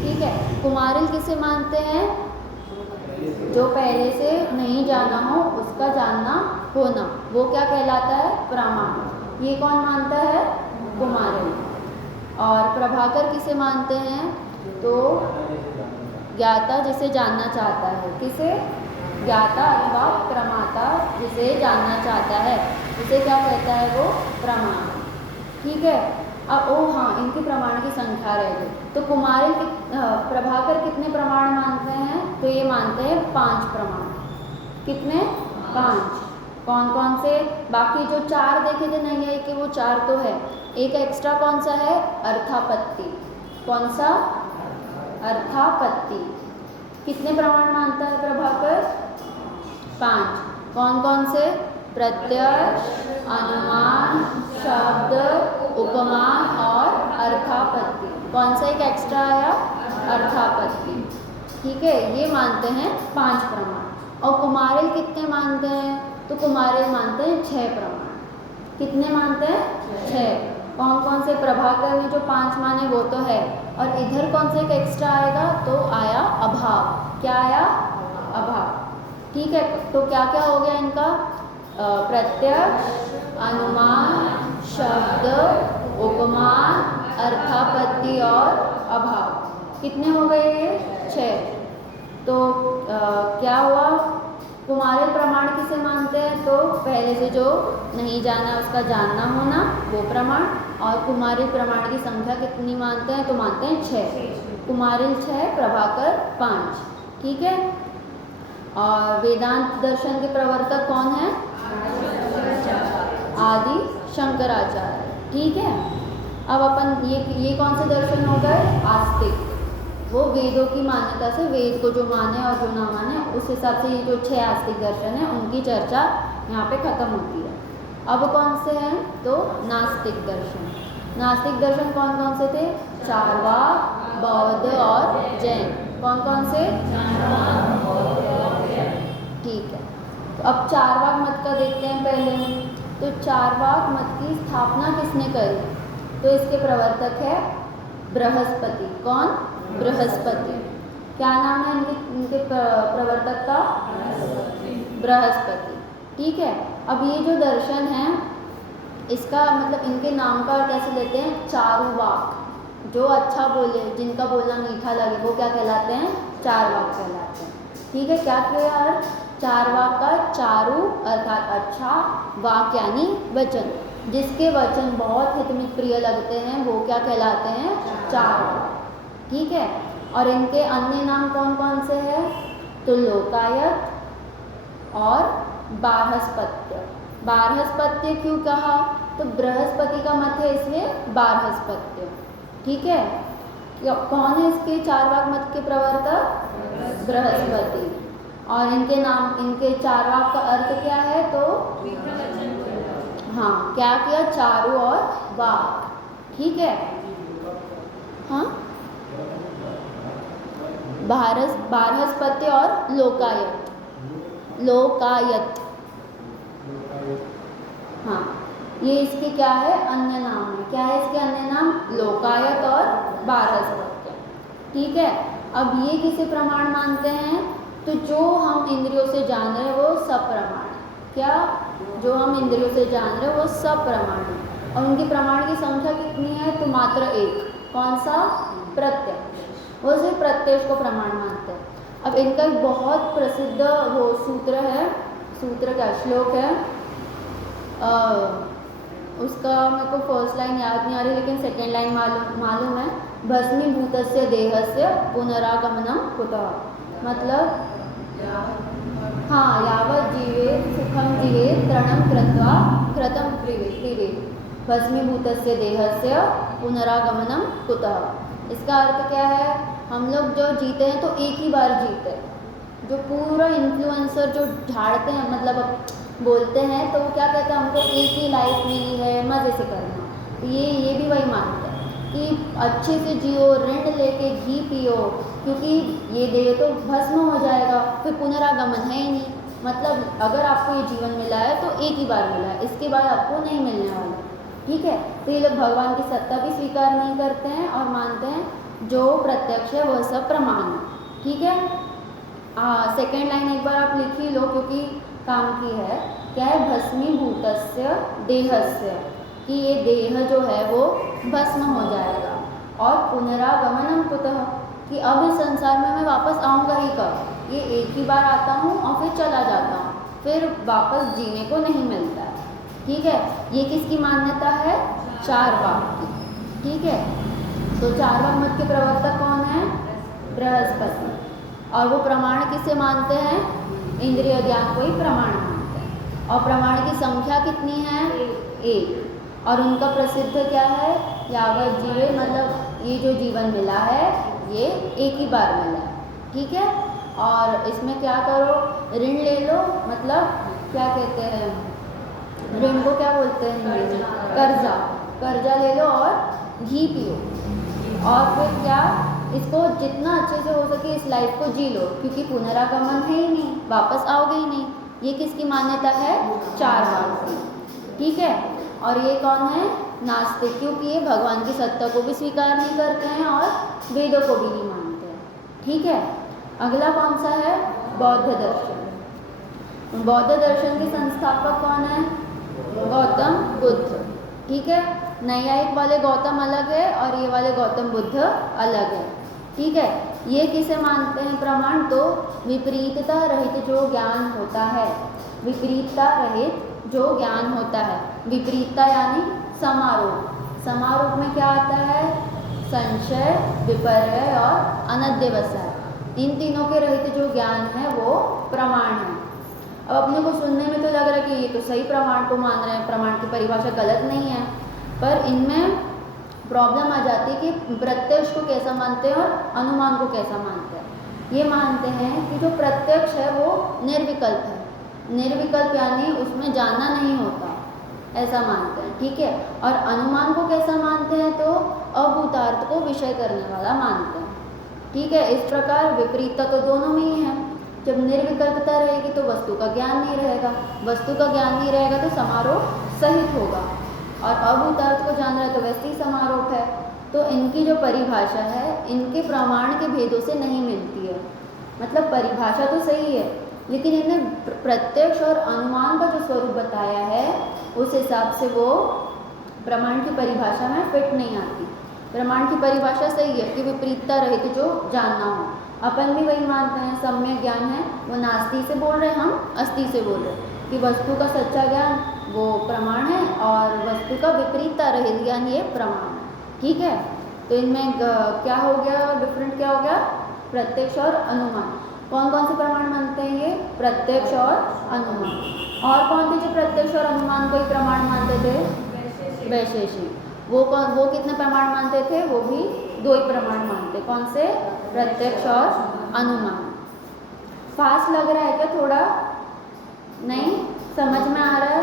ठीक है। कुमारिल किसे मानते हैं? जो पहले से नहीं जाना हो उसका जानना होना, वो क्या कहलाता है? प्रमाण। ये कौन मानता है? कुमारिल। और प्रभाकर किसे मानते हैं? तो ज्ञाता जिसे जानना चाहता है। किसे? ज्ञाता अथवा प्रमाता जिसे जानना चाहता है, उसे क्या कहता है? वो प्रमाण। ठीक है। अब हाँ, इनके प्रमाण की संख्या रह गई। तो कुमारिल प्रभाकर कितने प्रमाण मानते हैं? तो ये मानते हैं 5 प्रमाण। कितने? 5। कौन कौन से? बाकी जो 4 देखे थे नैयायिक के, वो 4 तो है। एक एक्स्ट्रा कौन सा है? अर्थापत्ति। कौन सा? अर्थापत्ति। कितने प्रमाण मानता है प्रभाकर? 5। कौन कौन से? प्रत्यक्ष, अनुमान, शब्द, उपमान और अर्थापत्ति। कौन सा एक एक्स्ट्रा आया? अर्थापत्ति। ठीक है। ये मानते हैं 5 प्रमाण। और कुमारिल कितने मानते हैं? तो कुमारिल मानते हैं 6 प्रमाण। कितने मानते हैं? 6। कौन कौन से? प्रभाकर ने जो 5 माने वो तो है, और इधर कौन सा एक एक्स्ट्रा आएगा? तो आया अभाव। क्या आया? अभाव। ठीक है। तो क्या क्या हो गया इनका? प्रत्यक्ष, अनुमान, शब्द, उपमान, अर्थापत्ति और अभाव। कितने हो गए ये? 6। तो क्या हुआ? कुमारिल प्रमाण किसे मानते हैं? तो पहले से जो नहीं जाना उसका जानना होना, वो प्रमाण। और कुमारिल प्रमाण की संख्या कितनी मानते हैं? तो मानते हैं 6। कुमारिल 6, प्रभाकर 5। ठीक है। और वेदांत दर्शन के प्रवर्तक कौन है? आदि शंकराचार्य। ठीक है, अब अपन ये कौन से दर्शन हो गए? आस्तिक। वो वेदों की मान्यता से, वेद को जो माने और जो ना माने उस हिसाब से ये जो 6 आस्तिक दर्शन है उनकी चर्चा यहाँ पे खत्म होती है। अब कौन से हैं? तो नास्तिक दर्शन। नास्तिक दर्शन कौन कौन से थे? चार्वाक, बौद्ध और जैन। कौन कौन से? ठीक है, तो अब चार्वाक मत का देखते हैं पहले। तो चार्वाक मत की स्थापना किसने करी? तो इसके प्रवर्तक है बृहस्पति। कौन? बृहस्पति। क्या नाम है इनके प्रवर्तक का? बृहस्पति। ठीक है, अब ये जो दर्शन है इसका मतलब इनके नाम का कैसे लेते हैं? चारुवाक। जो अच्छा बोले, जिनका बोलना मीठा लगे, वो क्या कहलाते हैं? चारवाक कहलाते हैं। ठीक है, क्या किया अर्थ? चारवाक का चारु अर्थात अच्छा, वाक यानी वचन, जिसके वचन बहुत हित में प्रिय लगते हैं वो क्या कहलाते हैं? चारवाक। ठीक है, और इनके अन्य नाम कौन कौन से हैं? तो लोकायत और बारहस्पत्य। बारहस्पत्य क्यों कहा? तो बृहस्पति का मत है इसलिए बारहस्पत्य। ठीक है, कौन है इसके चारवाक मत के प्रवर्तक? बृहस्पति। और इनके नाम, इनके चारवाक का अर्थ क्या है? तो हाँ, क्या किया? चारु और वाक। ठीक है, हाँ, बारहस्पत्य और लोकायत। लोकायत, हाँ, ये इसके क्या है? अन्य नाम है। क्या है इसके अन्य नाम? लोकायत और बारहस्पत्य। ठीक है, अब ये किसे प्रमाण मानते हैं? तो जो हम इंद्रियों से जान रहे हैं वो सब प्रमाण है। क्या? जो हम इंद्रियों से जान रहे हैं वो सब प्रमाण है। और उनकी प्रमाण की संख्या कितनी है? तो मात्र एक। कौन सा? प्रत्यक्ष। वो सिर्फ प्रत्यक्ष को प्रमाण मानते हैं। अब इनका एक बहुत प्रसिद्ध वो सूत्र है, सूत्र का श्लोक है, उसका मेरे को फर्स्ट लाइन याद नहीं आ रही लेकिन सेकेंड लाइन मालूम है। भस्मीभूतस्य देहस्य पुनरागमनम कुतः। मतलब हाँ, यावत् जीवेत् सुखम जीवेत् तृणं कृत्वा कृतं ब्रीवेत्। भस्मीभूतस्य देहस्य पुनरागमनम कुतः। इसका अर्थ क्या है? हम लोग जो जीते हैं तो एक ही बार जीते हैं। जो पूरा इन्फ्लुएंसर जो झाड़ते हैं, मतलब बोलते हैं, तो वो क्या कहते हैं? हमको एक ही लाइफ मिली है, मज़े से करना। तो ये भी वही मानते हैं कि अच्छे से जियो, ऋण लेके घी पियो, क्योंकि ये देह तो भस्म हो जाएगा, फिर पुनरागमन है ही नहीं। मतलब अगर आपको ये जीवन मिला है तो एक ही बार मिला है, इसके बाद आपको नहीं मिलने वाला। ठीक है, तो ये लोग भगवान की सत्ता भी स्वीकार नहीं करते हैं और मानते हैं जो प्रत्यक्ष है वह सब प्रमाण है। ठीक है, सेकेंड लाइन एक बार आप लिख ही लो क्योंकि काम की है। क्या है? भस्मीभूतस्य देहस्य, कि ये देह जो है वो भस्म हो जाएगा। और पुनरागमनम कुतः, कि अब इस संसार में मैं वापस आऊँगा ही कब? ये एक ही बार आता हूँ और फिर चला जाता हूँ, फिर वापस जीने को नहीं मिलता है। ठीक है, ये किसकी मान्यता है? चारवाक की। ठीक है, तो चारवाक मत के प्रवर्तक कौन है? बृहस्पति। और वो प्रमाण किसे मानते हैं? इंद्रिय ज्ञान को ही प्रमाण मानते हैं। और प्रमाण की संख्या कितनी है? एक। और उनका प्रसिद्ध क्या है? यावत् जीवे, मतलब ये जो जीवन मिला है ये एक ही बार मिला है। ठीक है, और इसमें क्या करो? ऋण ले लो, मतलब क्या कहते हैं, ऋण को क्या बोलते हैं हिंदी में? कर्जा। कर्जा ले लो और घी पियो, और फिर क्या, इसको जितना अच्छे से हो सके इस लाइफ को जी लो, क्योंकि पुनरागमन है ही नहीं, वापस आओगे ही नहीं। ये किसकी मान्यता है? चारवाक की। ठीक है, और ये कौन है? नास्तिक, क्योंकि ये भगवान की सत्ता को भी स्वीकार नहीं करते हैं और वेदों को भी नहीं मानते हैं। ठीक है, अगला कौन सा है? बौद्ध दर्शन। बौद्ध दर्शन के संस्थापक कौन है? गौतम बुद्ध। ठीक है, नैयायिक वाले गौतम अलग है और ये वाले गौतम बुद्ध अलग है। ठीक है, ये किसे मानते हैं प्रमाण? तो विपरीतता रहित जो ज्ञान होता है, विपरीतता रहित जो ज्ञान होता है। विपरीतता यानी समारोह। समारोह में क्या आता है? संशय, विपर्य और अनध्यवसाय। इन तीनों के रहित जो ज्ञान है वो प्रमाण है। अब अपने को सुनने में तो लग रहा है कि ये तो सही प्रमाण को मान रहे हैं, प्रमाण की परिभाषा गलत नहीं है, पर इनमें प्रॉब्लम आ जाती है कि प्रत्यक्ष को कैसा मानते हैं और अनुमान को कैसा मानते हैं। ये मानते हैं कि जो प्रत्यक्ष है वो निर्विकल्प है, निर्विकल्प यानी उसमें जानना नहीं होता, ऐसा मानते हैं, ठीक है। और अनुमान को कैसा मानते हैं, तो अभूतार्थ को विषय करने वाला मानते हैं, ठीक है। इस प्रकार विपरीतता तो दोनों में ही है। जब निर्विकल्पता रहेगी तो वस्तु का ज्ञान नहीं रहेगा, वस्तु का ज्ञान नहीं रहेगा तो समारोह सहित होगा, और अभूतार्थ को जान रहा है तो वैसे ही समारोह है। तो इनकी जो परिभाषा है इनके प्रमाण के भेदों से नहीं मिलती है, मतलब परिभाषा तो सही है लेकिन इन्हें प्रत्यक्ष और अनुमान का जो स्वरूप बताया है उस हिसाब से वो प्रमाण की परिभाषा में फिट नहीं आती। प्रमाण की परिभाषा सही है कि विपरीतता रहित जो जानना हो, अपन भी वही मानते हैं, सम्यक ज्ञान है वो नास्ति से बोल रहे हैं, हम अस्ति से बोल रहे हैं कि वस्तु का सच्चा ज्ञान वो प्रमाण है और वस्तु का विपरीतता रहित ज्ञान ये प्रमाण है, ठीक है। तो इनमें क्या हो गया, डिफरेंट क्या हो गया, प्रत्यक्ष और अनुमान। कौन कौन से प्रमाण मानते हैं ये, प्रत्यक्ष और अनुमान। और कौन थे जो प्रत्यक्ष और अनुमान को ही प्रमाण मानते थे, वैशेषिक। वो कितने प्रमाण मानते थे, वो भी 2 ही प्रमाण मानते, कौन से, प्रत्यक्ष और अनुमान। फास्ट लग रहा है क्या थोड़ा, नहीं समझ में आ रहा है,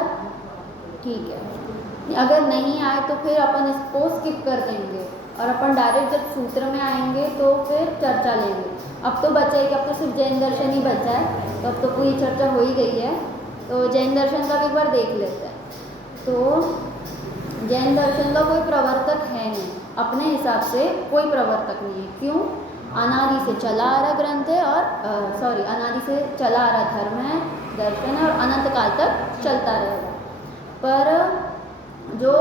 ठीक है। अगर नहीं आए तो फिर अपन इसको स्किप कर देंगे और अपन डायरेक्ट जब सूत्र में आएंगे तो फिर चर्चा लेंगे। अब तो बचा है कि अब तो सिर्फ जैन दर्शन ही बचा है, तो अब तो पूरी चर्चा हो ही गई है, तो जैन दर्शन का भी एक बार देख लेते हैं। तो जैन दर्शन का कोई प्रवर्तक है नहीं, अपने हिसाब से कोई प्रवर्तक नहीं है। क्यों, अनादि से चला आ रहा ग्रंथ है और अनादि से चला आ रहा धर्म है, दर्शन है और अनंत काल तक चलता रहेगा। पर जो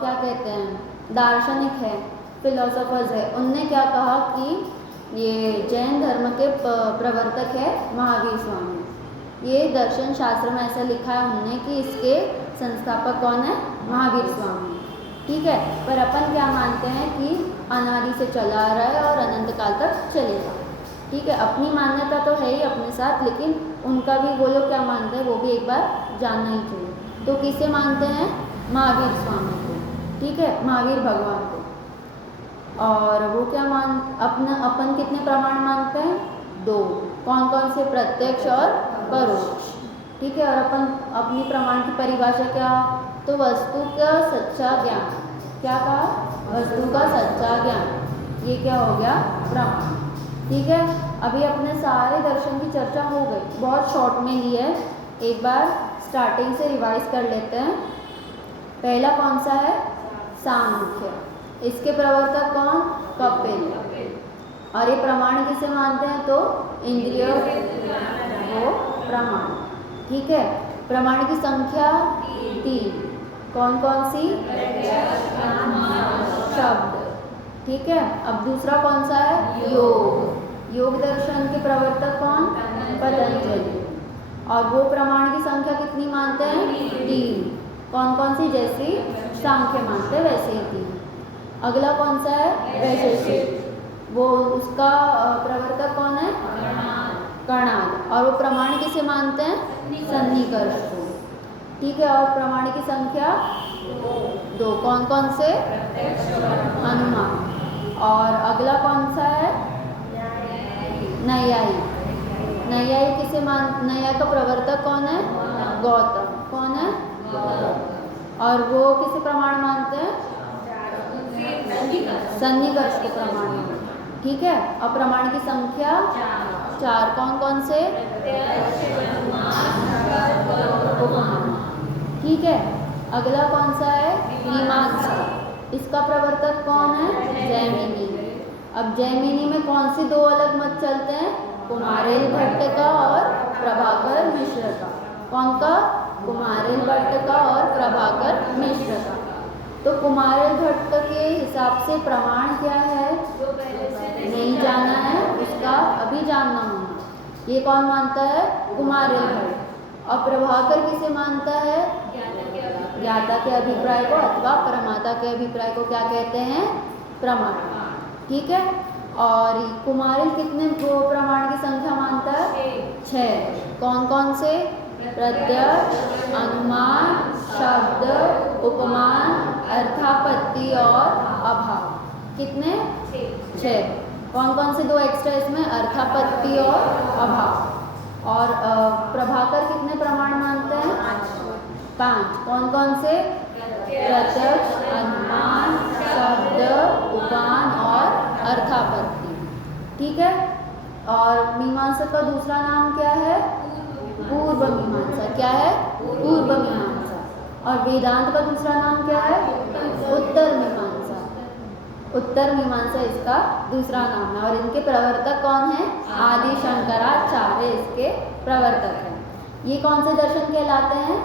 क्या कहते हैं दार्शनिक है, फिलोसोफर्स है, उनने क्या कहा कि ये जैन धर्म के प्रवर्तक है महावीर स्वामी। ये दर्शन शास्त्र में ऐसा लिखा है उन्होंने कि इसके संस्थापक कौन है, महावीर स्वामी, ठीक है। पर अपन क्या मानते हैं कि अनादि से चला आ रहा है और अनंत काल तक चलेगा, ठीक है। अपनी मान्यता तो है ही अपने साथ, लेकिन उनका भी वो लोग क्या मानते हैं वो भी एक बार जानना ही चाहिए। तो किसे मानते हैं, महावीर स्वामी को, ठीक है, महावीर भगवान को। और वो क्या अपन कितने प्रमाण मानते हैं, 2। कौन कौन से, प्रत्यक्ष और परोक्ष, ठीक है। और अपन अपनी प्रमाण की परिभाषा क्या, तो वस्तु का सच्चा ज्ञान, क्या कहा, वस्तु का सच्चा ज्ञान, ये क्या हो गया, प्रमाण, ठीक है। अभी अपने सारे दर्शन की चर्चा हो गई, बहुत शॉर्ट में ली है, एक बार स्टार्टिंग से रिवाइज कर लेते हैं। पहला कौन सा है, सांख्य, इसके प्रवर्तक कौन, कपिल। और ये प्रमाण किसे मानते हैं, तो इंद्रियों वो प्रमाण, ठीक है। प्रमाण की संख्या 3, कौन कौन सी, शब्द, ठीक है। अब दूसरा कौन सा है, योग दर्शन के प्रवर्तक कौन, पतंजलि। और वो प्रमाण की संख्या कितनी मानते हैं, 3, कौन कौन सी, जैसी सांख्य मानते हैं वैसे ही 3। अगला कौन सा है, वैशेषिक, वो उसका प्रवर्तक कौन है, कणाद। और वो प्रमाण किसे मानते हैं, सन्निकर्ष को, ठीक है। और प्रमाण की संख्या 2, कौन कौन से, अनुमान। और अगला कौन सा है, नैयायिक। नैयायिक किसे नैयायिक का प्रवर्तक कौन है, गौतम, कौन है, और वो किसे प्रमाण मानते हैं, सन्निकर्ष को प्रमाण मानते हैं, ठीक है। और प्रमाण की संख्या 4, कौन कौन से, ठीक है। अगला कौन सा है, मीमांसा, इसका प्रवर्तक कौन है, जैमिनी। अब जैमिनी में कौन सी 2 अलग मत चलते हैं, कुमारेल भट्ट का और प्रभाकर मिश्र का। कौन का, कुमारेल भट्ट का और प्रभाकर मिश्र का। तो कुमारेल भट्ट के हिसाब से प्रमाण क्या है, नहीं जाना है, उसका अभी जानना होना, ये कौन मानता है, कुमारेल भट्ट। और प्रभाकर किसे मानता है, ज्ञाता के अभिप्राय को अथवा प्रमाता के अभिप्राय को क्या कहते हैं, प्रमाण, ठीक है। और कुमारिल कितने प्रमाण की संख्या मानता है? 6। कौन कौन से? प्रत्यक्ष, अनुमान, शब्द, उपमान, अर्थापत्ति और अभाव। कितने? 6। कौन कौन से 2 एक्स्ट्रा इसमें? अर्थापत्ति और अभाव। और प्रभाकर कितने प्रमाण मानते हैं? 5। कौन कौन से? प्रत्यक्ष, अनुमान, शब्द, उपमान और अर्थापत्ति। ठीक है। और मीमांसा का दूसरा नाम क्या है? पूर्व मीमांसा। क्या है? पूर्व मीमांसा। और वेदांत का दूसरा नाम क्या है? उत्तर मीमांसा। उत्तर मीमांसा इसका दूसरा नाम है। और इनके प्रवर्तक कौन है? आदि शंकराचार्य इसके प्रवर्तक हैं। ये कौन से दर्शन कहलाते हैं?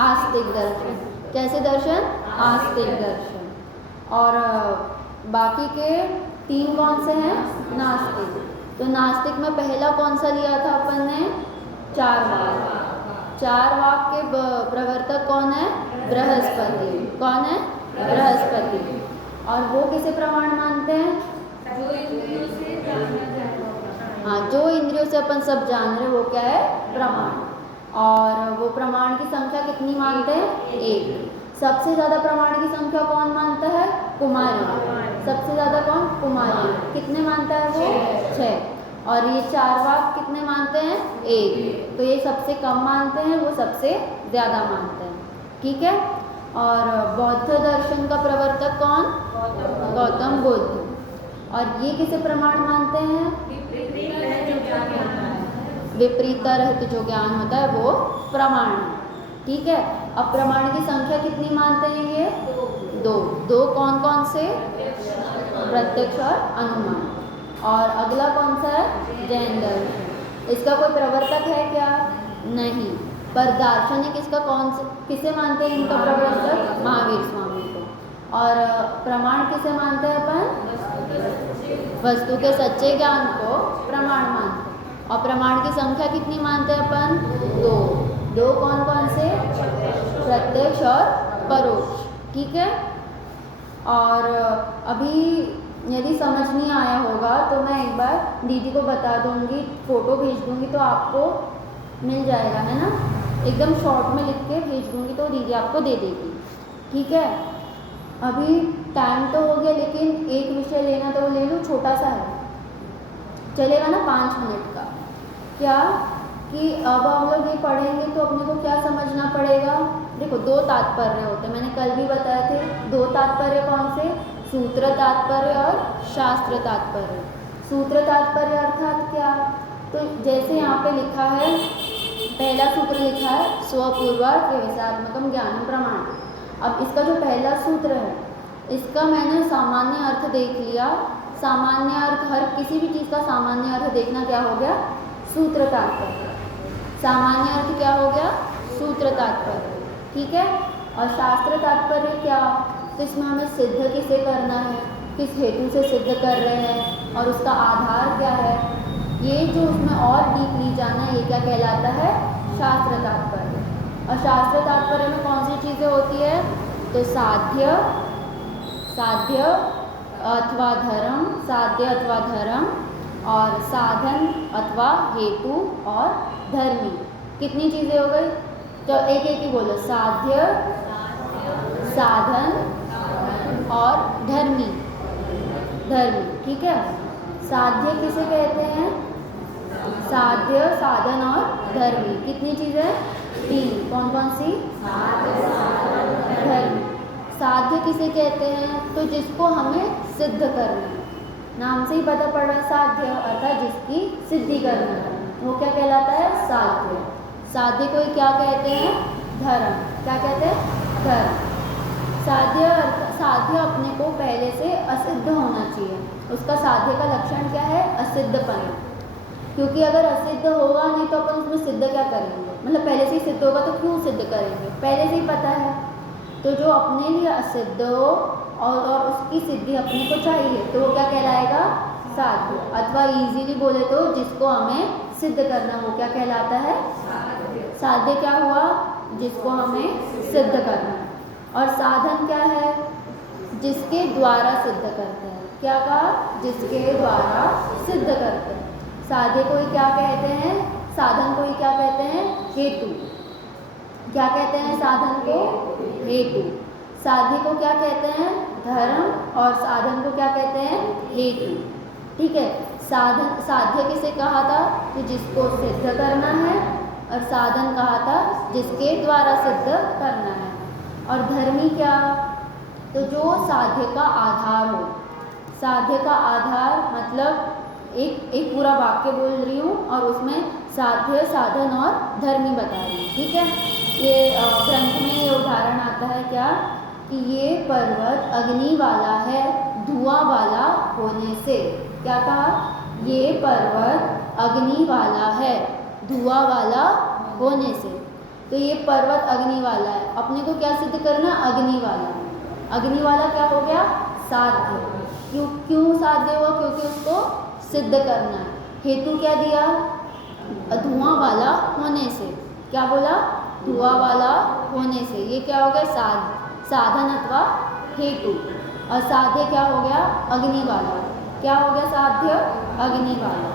आस्तिक दर्शन। कैसे दर्शन? आस्तिक दर्शन। और बाकी के 3 कौन से हैं? नास्तिक। तो नास्तिक में पहला कौन सा लिया था अपन ने? चारवाक। चारवाक के प्रवर्तक कौन है? बृहस्पति। कौन है? बृहस्पति। और वो किसे प्रमाण मानते हैं? हाँ, जो इंद्रियों से अपन सब जान रहे वो क्या है? प्रमाण। और वो प्रमाण की संख्या कितनी मानते हैं? 1। सबसे ज़्यादा प्रमाण की संख्या कौन मानता है? कुमारी। सबसे ज़्यादा कौन? कुमारी। कितने मानता है वो? 6। और ये चारवाक कितने मानते हैं? 1। तो ये सबसे कम मानते हैं, वो सबसे ज़्यादा मानते हैं। ठीक है। और बौद्ध दर्शन का प्रवर्तक कौन? गौतम बुद्ध। और ये किसे प्रमाण मानते हैं? विपरीत रहित जो ज्ञान होता है वो प्रमाण है। ठीक है। अब प्रमाण की संख्या कितनी मानते हैं ये? 2। कौन कौन से? प्रत्यक्ष और अनुमान। और अगला कौन सा है? जैन दर्शन। इसका कोई प्रवर्तक है क्या? नहीं। पर दार्शनिक इसका कौन से किसे मानते हैं? इनका प्रवर्तक महावीर स्वामी को। और प्रमाण किसे मानते हैं अपन? वस्तु के सच्चे ज्ञान को प्रमाण मानते हैं। और प्रमाण की संख्या कितनी मानते हैं अपन? 2 कौन कौन से? प्रत्यक्ष और परोक्ष। ठीक है। और अभी यदि समझ नहीं आया होगा तो मैं एक बार दीदी को बता दूंगी, फ़ोटो भेज दूंगी तो आपको मिल जाएगा, है ना। एकदम शॉर्ट में लिख के भेज दूंगी तो दीदी आपको दे देगी। ठीक है। अभी टाइम तो हो गया, लेकिन एक विषय लेना तो ले लूँ, छोटा सा है, चलेगा ना? 5 मिनट का। क्या कि अब हम लोग ये पढ़ेंगे तो अपने को क्या समझना पड़ेगा? देखो, 2 तात्पर्य होते हैं, मैंने कल भी बताए थे। 2 तात्पर्य कौन से? सूत्र तात्पर्य और शास्त्र तात्पर्य। सूत्र तात्पर्य अर्थात क्या? तो जैसे यहाँ पे लिखा है, पहला सूत्र लिखा है स्वपूर्वार्थ व्यवसायत्मकम ज्ञानम प्रमाण। अब इसका जो पहला सूत्र है, इसका मैंने सामान्य अर्थ देख लिया। सामान्य अर्थ, हर किसी भी चीज़ का सामान्य अर्थ देखना क्या हो गया? सूत्र तात्पर्य। सामान्य अर्थ क्या हो गया? सूत्र तात्पर्य। ठीक है। और शास्त्र तात्पर्य क्या? तो इसमें हमें सिद्ध किसे करना है, किस हेतु से सिद्ध कर रहे हैं और उसका आधार क्या है, ये जो उसमें और डीपली जाना है, ये क्या कहलाता है? शास्त्र तात्पर्य। और शास्त्र तात्पर्य में कौन सी चीज़ें होती है? तो साध्य अथवा धर्म, साध्य अथवा धर्म, और साधन अथवा हेतु और धर्मी। कितनी चीज़ें हो गई? तो एक एक ही बोलो। साध्य, साधन और धर्मी। ठीक है। साध्य किसे कहते हैं? साध्य, साधन और धर्मी। कितनी चीज़ें? 3। कौन कौन सी? धर्मी। साध्य किसे कहते हैं? तो जिसको हमें सिद्ध करना है, नाम से ही पता पड़ रहा है, साध्य अर्थात जिसकी सिद्धि करना है, वो क्या कहलाता है? साध्य। साध्य को क्या कहते हैं? धर्म। क्या कहते हैं? धर्म। साध्य अपने को पहले से असिद्ध होना चाहिए। उसका साध्य का लक्षण क्या है? असिद्धपना। क्योंकि अगर असिद्ध होगा नहीं तो अपन उसमें सिद्ध क्या करेंगे? मतलब पहले से ही सिद्ध होगा तो क्यों सिद्ध करेंगे? पहले से ही पता है। तो जो अपने लिए असिद्ध हो और उसकी सिद्धि अपने को चाहिए, तो वो क्या कहलाएगा? साध्य। अथवा इजीली बोले तो जिसको हमें सिद्ध करना, वो क्या कहलाता है? साध्य क्या हुआ? जिसको हमें सिद्ध करना है। और साधन क्या है? जिसके द्वारा सिद्ध करते हैं। क्या कहा? जिसके द्वारा सिद्ध करते हैं। साध्य को ही क्या कहते हैं? साधन को ही क्या कहते हैं? हेतु। क्या कहते हैं साधन को? हेतु। साध्य को क्या कहते हैं? धर्म। और साधन को क्या कहते हैं? हेतु। ठीक है। साधन, साध्य किसे कहा था? कि जिसको सिद्ध करना है, और साधन कहा था जिसके द्वारा सिद्ध करना है। और धर्मी क्या? तो जो साध्य का आधार हो। साध्य का आधार मतलब एक पूरा वाक्य बोल रही हूँ और उसमें साध्य, साधन और धर्मी बता रही हूँ। ठीक है। ये ग्रंथ में ये उदाहरण आता है क्या? कि ये पर्वत अग्नि वाला है धुआं वाला होने से। क्या कहा? ये पर्वत अग्नि वाला है धुआं वाला होने से। तो ये पर्वत अग्नि वाला है, अपने को क्या सिद्ध करना? अग्नि वाला। अग्नि वाला क्या हो गया? साध्य। क्यों साध्य हुआ? क्योंकि उसको सिद्ध करना है। हेतु क्या दिया? धुआं वाला होने से। क्या बोला? धुआं वाला होने से। ये क्या हो गया? साधन अथवा हेतु। और साध्य क्या हो गया? अग्नि वाला। क्या हो गया? साध्य अग्नि वाला।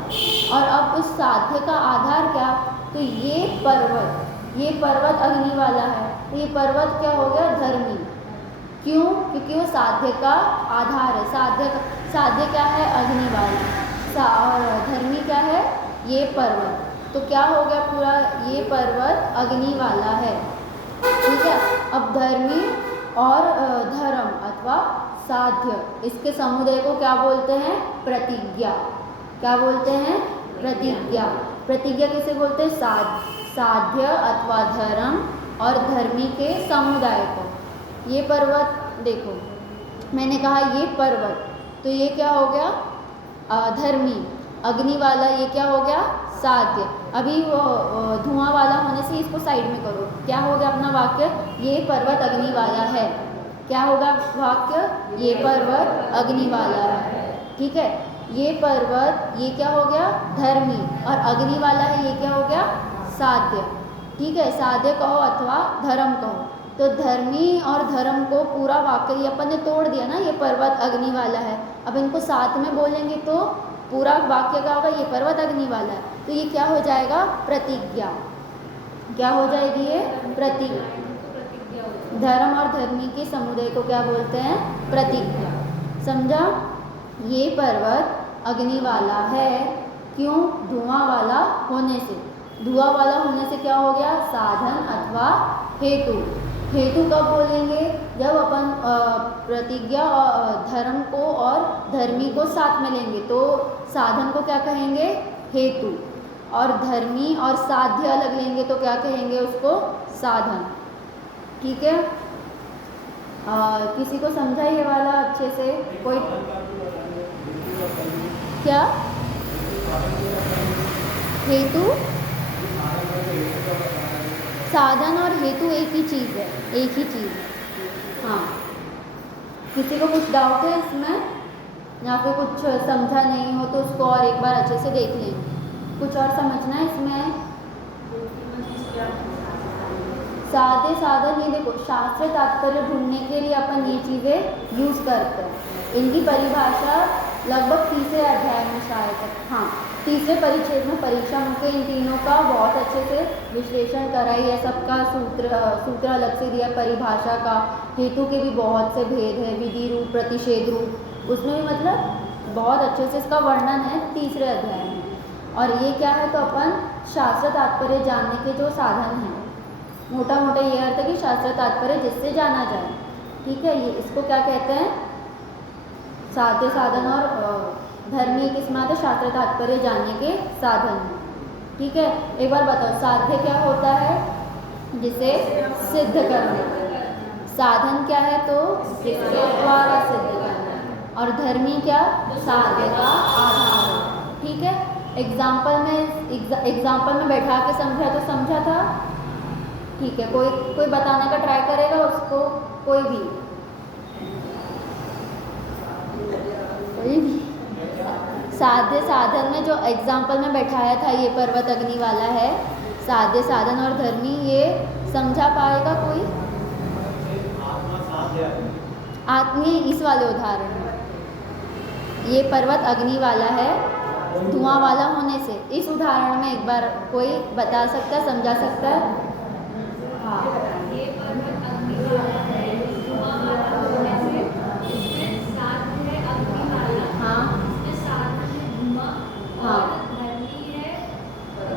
और अब उस साध्य का आधार क्या? तो ये पर्वत अग्नि वाला है, तो ये पर्वत क्या हो गया? धर्मी। क्यों? क्योंकि वो साध्य का आधार है। साध्य क्या है? अग्नि वाला। और धर्मी क्या है? ये पर्वत। तो क्या हो गया पूरा? ये पर्वत अग्नि वाला है। ठीक है। अब धर्मी और धर्म अथवा साध्य, इसके समुदाय को क्या बोलते हैं? प्रतिज्ञा। क्या बोलते हैं? प्रतिज्ञा। प्रतिज्ञा किसे बोलते हैं? साध्य अथवा धर्म और धर्मी के समुदाय को। ये पर्वत देखो, मैंने कहा ये पर्वत, तो ये क्या हो गया? धर्मी। अग्नि वाला ये क्या हो गया? साध्य। अभी वो धुआं वाला होने से इसको साइड में करो। क्या हो गया अपना वाक्य? ये पर्वत अग्नि वाला है। क्या होगा वाक्य? ये पर्वत अग्नि वाला है। ठीक है। ये पर्वत ये क्या हो गया? धर्मी। और अग्नि वाला है ये क्या हो गया? साध्य। ठीक है। साध्य कहो अथवा धर्म कहो। तो धर्मी और धर्म को पूरा वाक्य ये अपन ने तोड़ दिया ना, ये पर्वत अग्नि वाला है। अब इनको साथ में बोलेंगे तो पूरा वाक्य क्या होगा? ये पर्वत अग्नि वाला है। तो ये क्या हो जाएगा? प्रतिज्ञा। क्या हो जाएगी ये? प्रतिज्ञा। धर्म और धर्मी के समुदाय को क्या बोलते हैं? प्रतिज्ञा। समझा? ये पर्वत अग्नि वाला है। क्यों? धुआं वाला होने से। धुआं वाला होने से क्या हो गया? साधन अथवा हेतु। हेतु कब बोलेंगे? जब अपन प्रतिज्ञा और धर्म को और धर्मी को साथ में लेंगे तो साधन को क्या कहेंगे? हेतु। और धर्मी और साध्य अलग लेंगे तो क्या कहेंगे उसको? साधन। ठीक है। किसी को समझा ये वाला अच्छे से? कोई क्या? हेतु, साधन और हेतु एक ही चीज़ है, एक ही चीज़ है। हाँ, किसी को कुछ डाउट है इसमें या फिर कुछ समझा नहीं हो तो उसको और एक बार अच्छे से देख लें। कुछ और समझना है इसमें? साध्य साधन ये देखो, शास्त्र तात्पर्य ढूंढने के लिए अपन ये चीज़ें यूज़ करते हैं। इनकी परिभाषा लगभग तीसरे अध्याय में शायद, हाँ तीसरे परिच्छेद में परीक्षा मुख्य इन तीनों का बहुत अच्छे से विश्लेषण कराई है। सबका सूत्र अलग से दिया, परिभाषा का, हेतु के भी बहुत से भेद है, विधि रूप प्रतिषेध रूप, उसमें भी मतलब बहुत अच्छे से इसका वर्णन है तीसरे अध्याय में। और ये क्या है तो अपन शास्त्र तात्पर्य जानने के जो साधन हैं, मोटा मोटा ये अर्थ है कि शास्त्र तात्पर्य जिससे जाना जाए। ठीक है। ये इसको क्या कहते हैं? साध्य साधन और धर्मी किस्म आते शास्त्र तात्पर्य जानने के साधन। ठीक है। एक बार बताओ, साध्य क्या होता है? जिसे सिद्ध करना। साधन क्या है तो जिसके द्वारा सिद्ध करना। और धर्मी क्या? साध्य का आधार। ठीक है। एग्जाम्पल में बैठा के समझा तो समझा था? ठीक है। कोई बताने का ट्राई करेगा उसको? कोई भी? साध्य साधन में जो एग्जाम्पल में बैठाया था, ये पर्वत अग्नि वाला है, साध्य साधन और धर्मी, ये समझा पाएगा कोई? आत्मीय इस वाले उदाहरण में ये पर्वत अग्नि वाला है धुआं वाला होने से। इस उदाहरण में एक बार कोई बता सकता है, समझा सकता है? हाँ, ये पर्वत अग्नि वाला है, धुआं वाला होने से इसमें साथ है अग्नि वाला, हाँ, इसमें साथ है धुआं, हाँ, और धर्मी है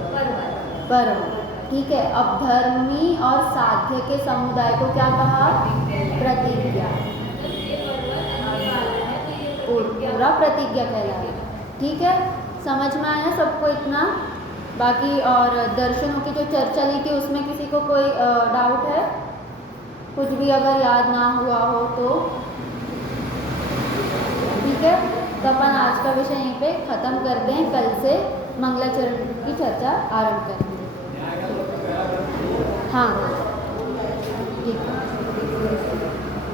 पर्वत। पर्वत। ठीक है, अब धर्मी और साध्य के समुदाय को क्या कहा? प्रतिज्ञा। मतलब ये पर्वत अग्नि वाला है तो ये प्रतिज्ञा पूरा प्रतिज्ञा कहलाएगा। ठीक है, समझ में आया सबको इतना? बाकी और दर्शनों की जो चर्चा ली थी उसमें किसी को कोई डाउट है? कुछ भी अगर याद ना हुआ हो तो ठीक है, तो अपन आज का विषय यहीं पे ख़त्म करते हैं। कल से मंगलाचरण की चर्चा आरंभ करेंगे। हाँ।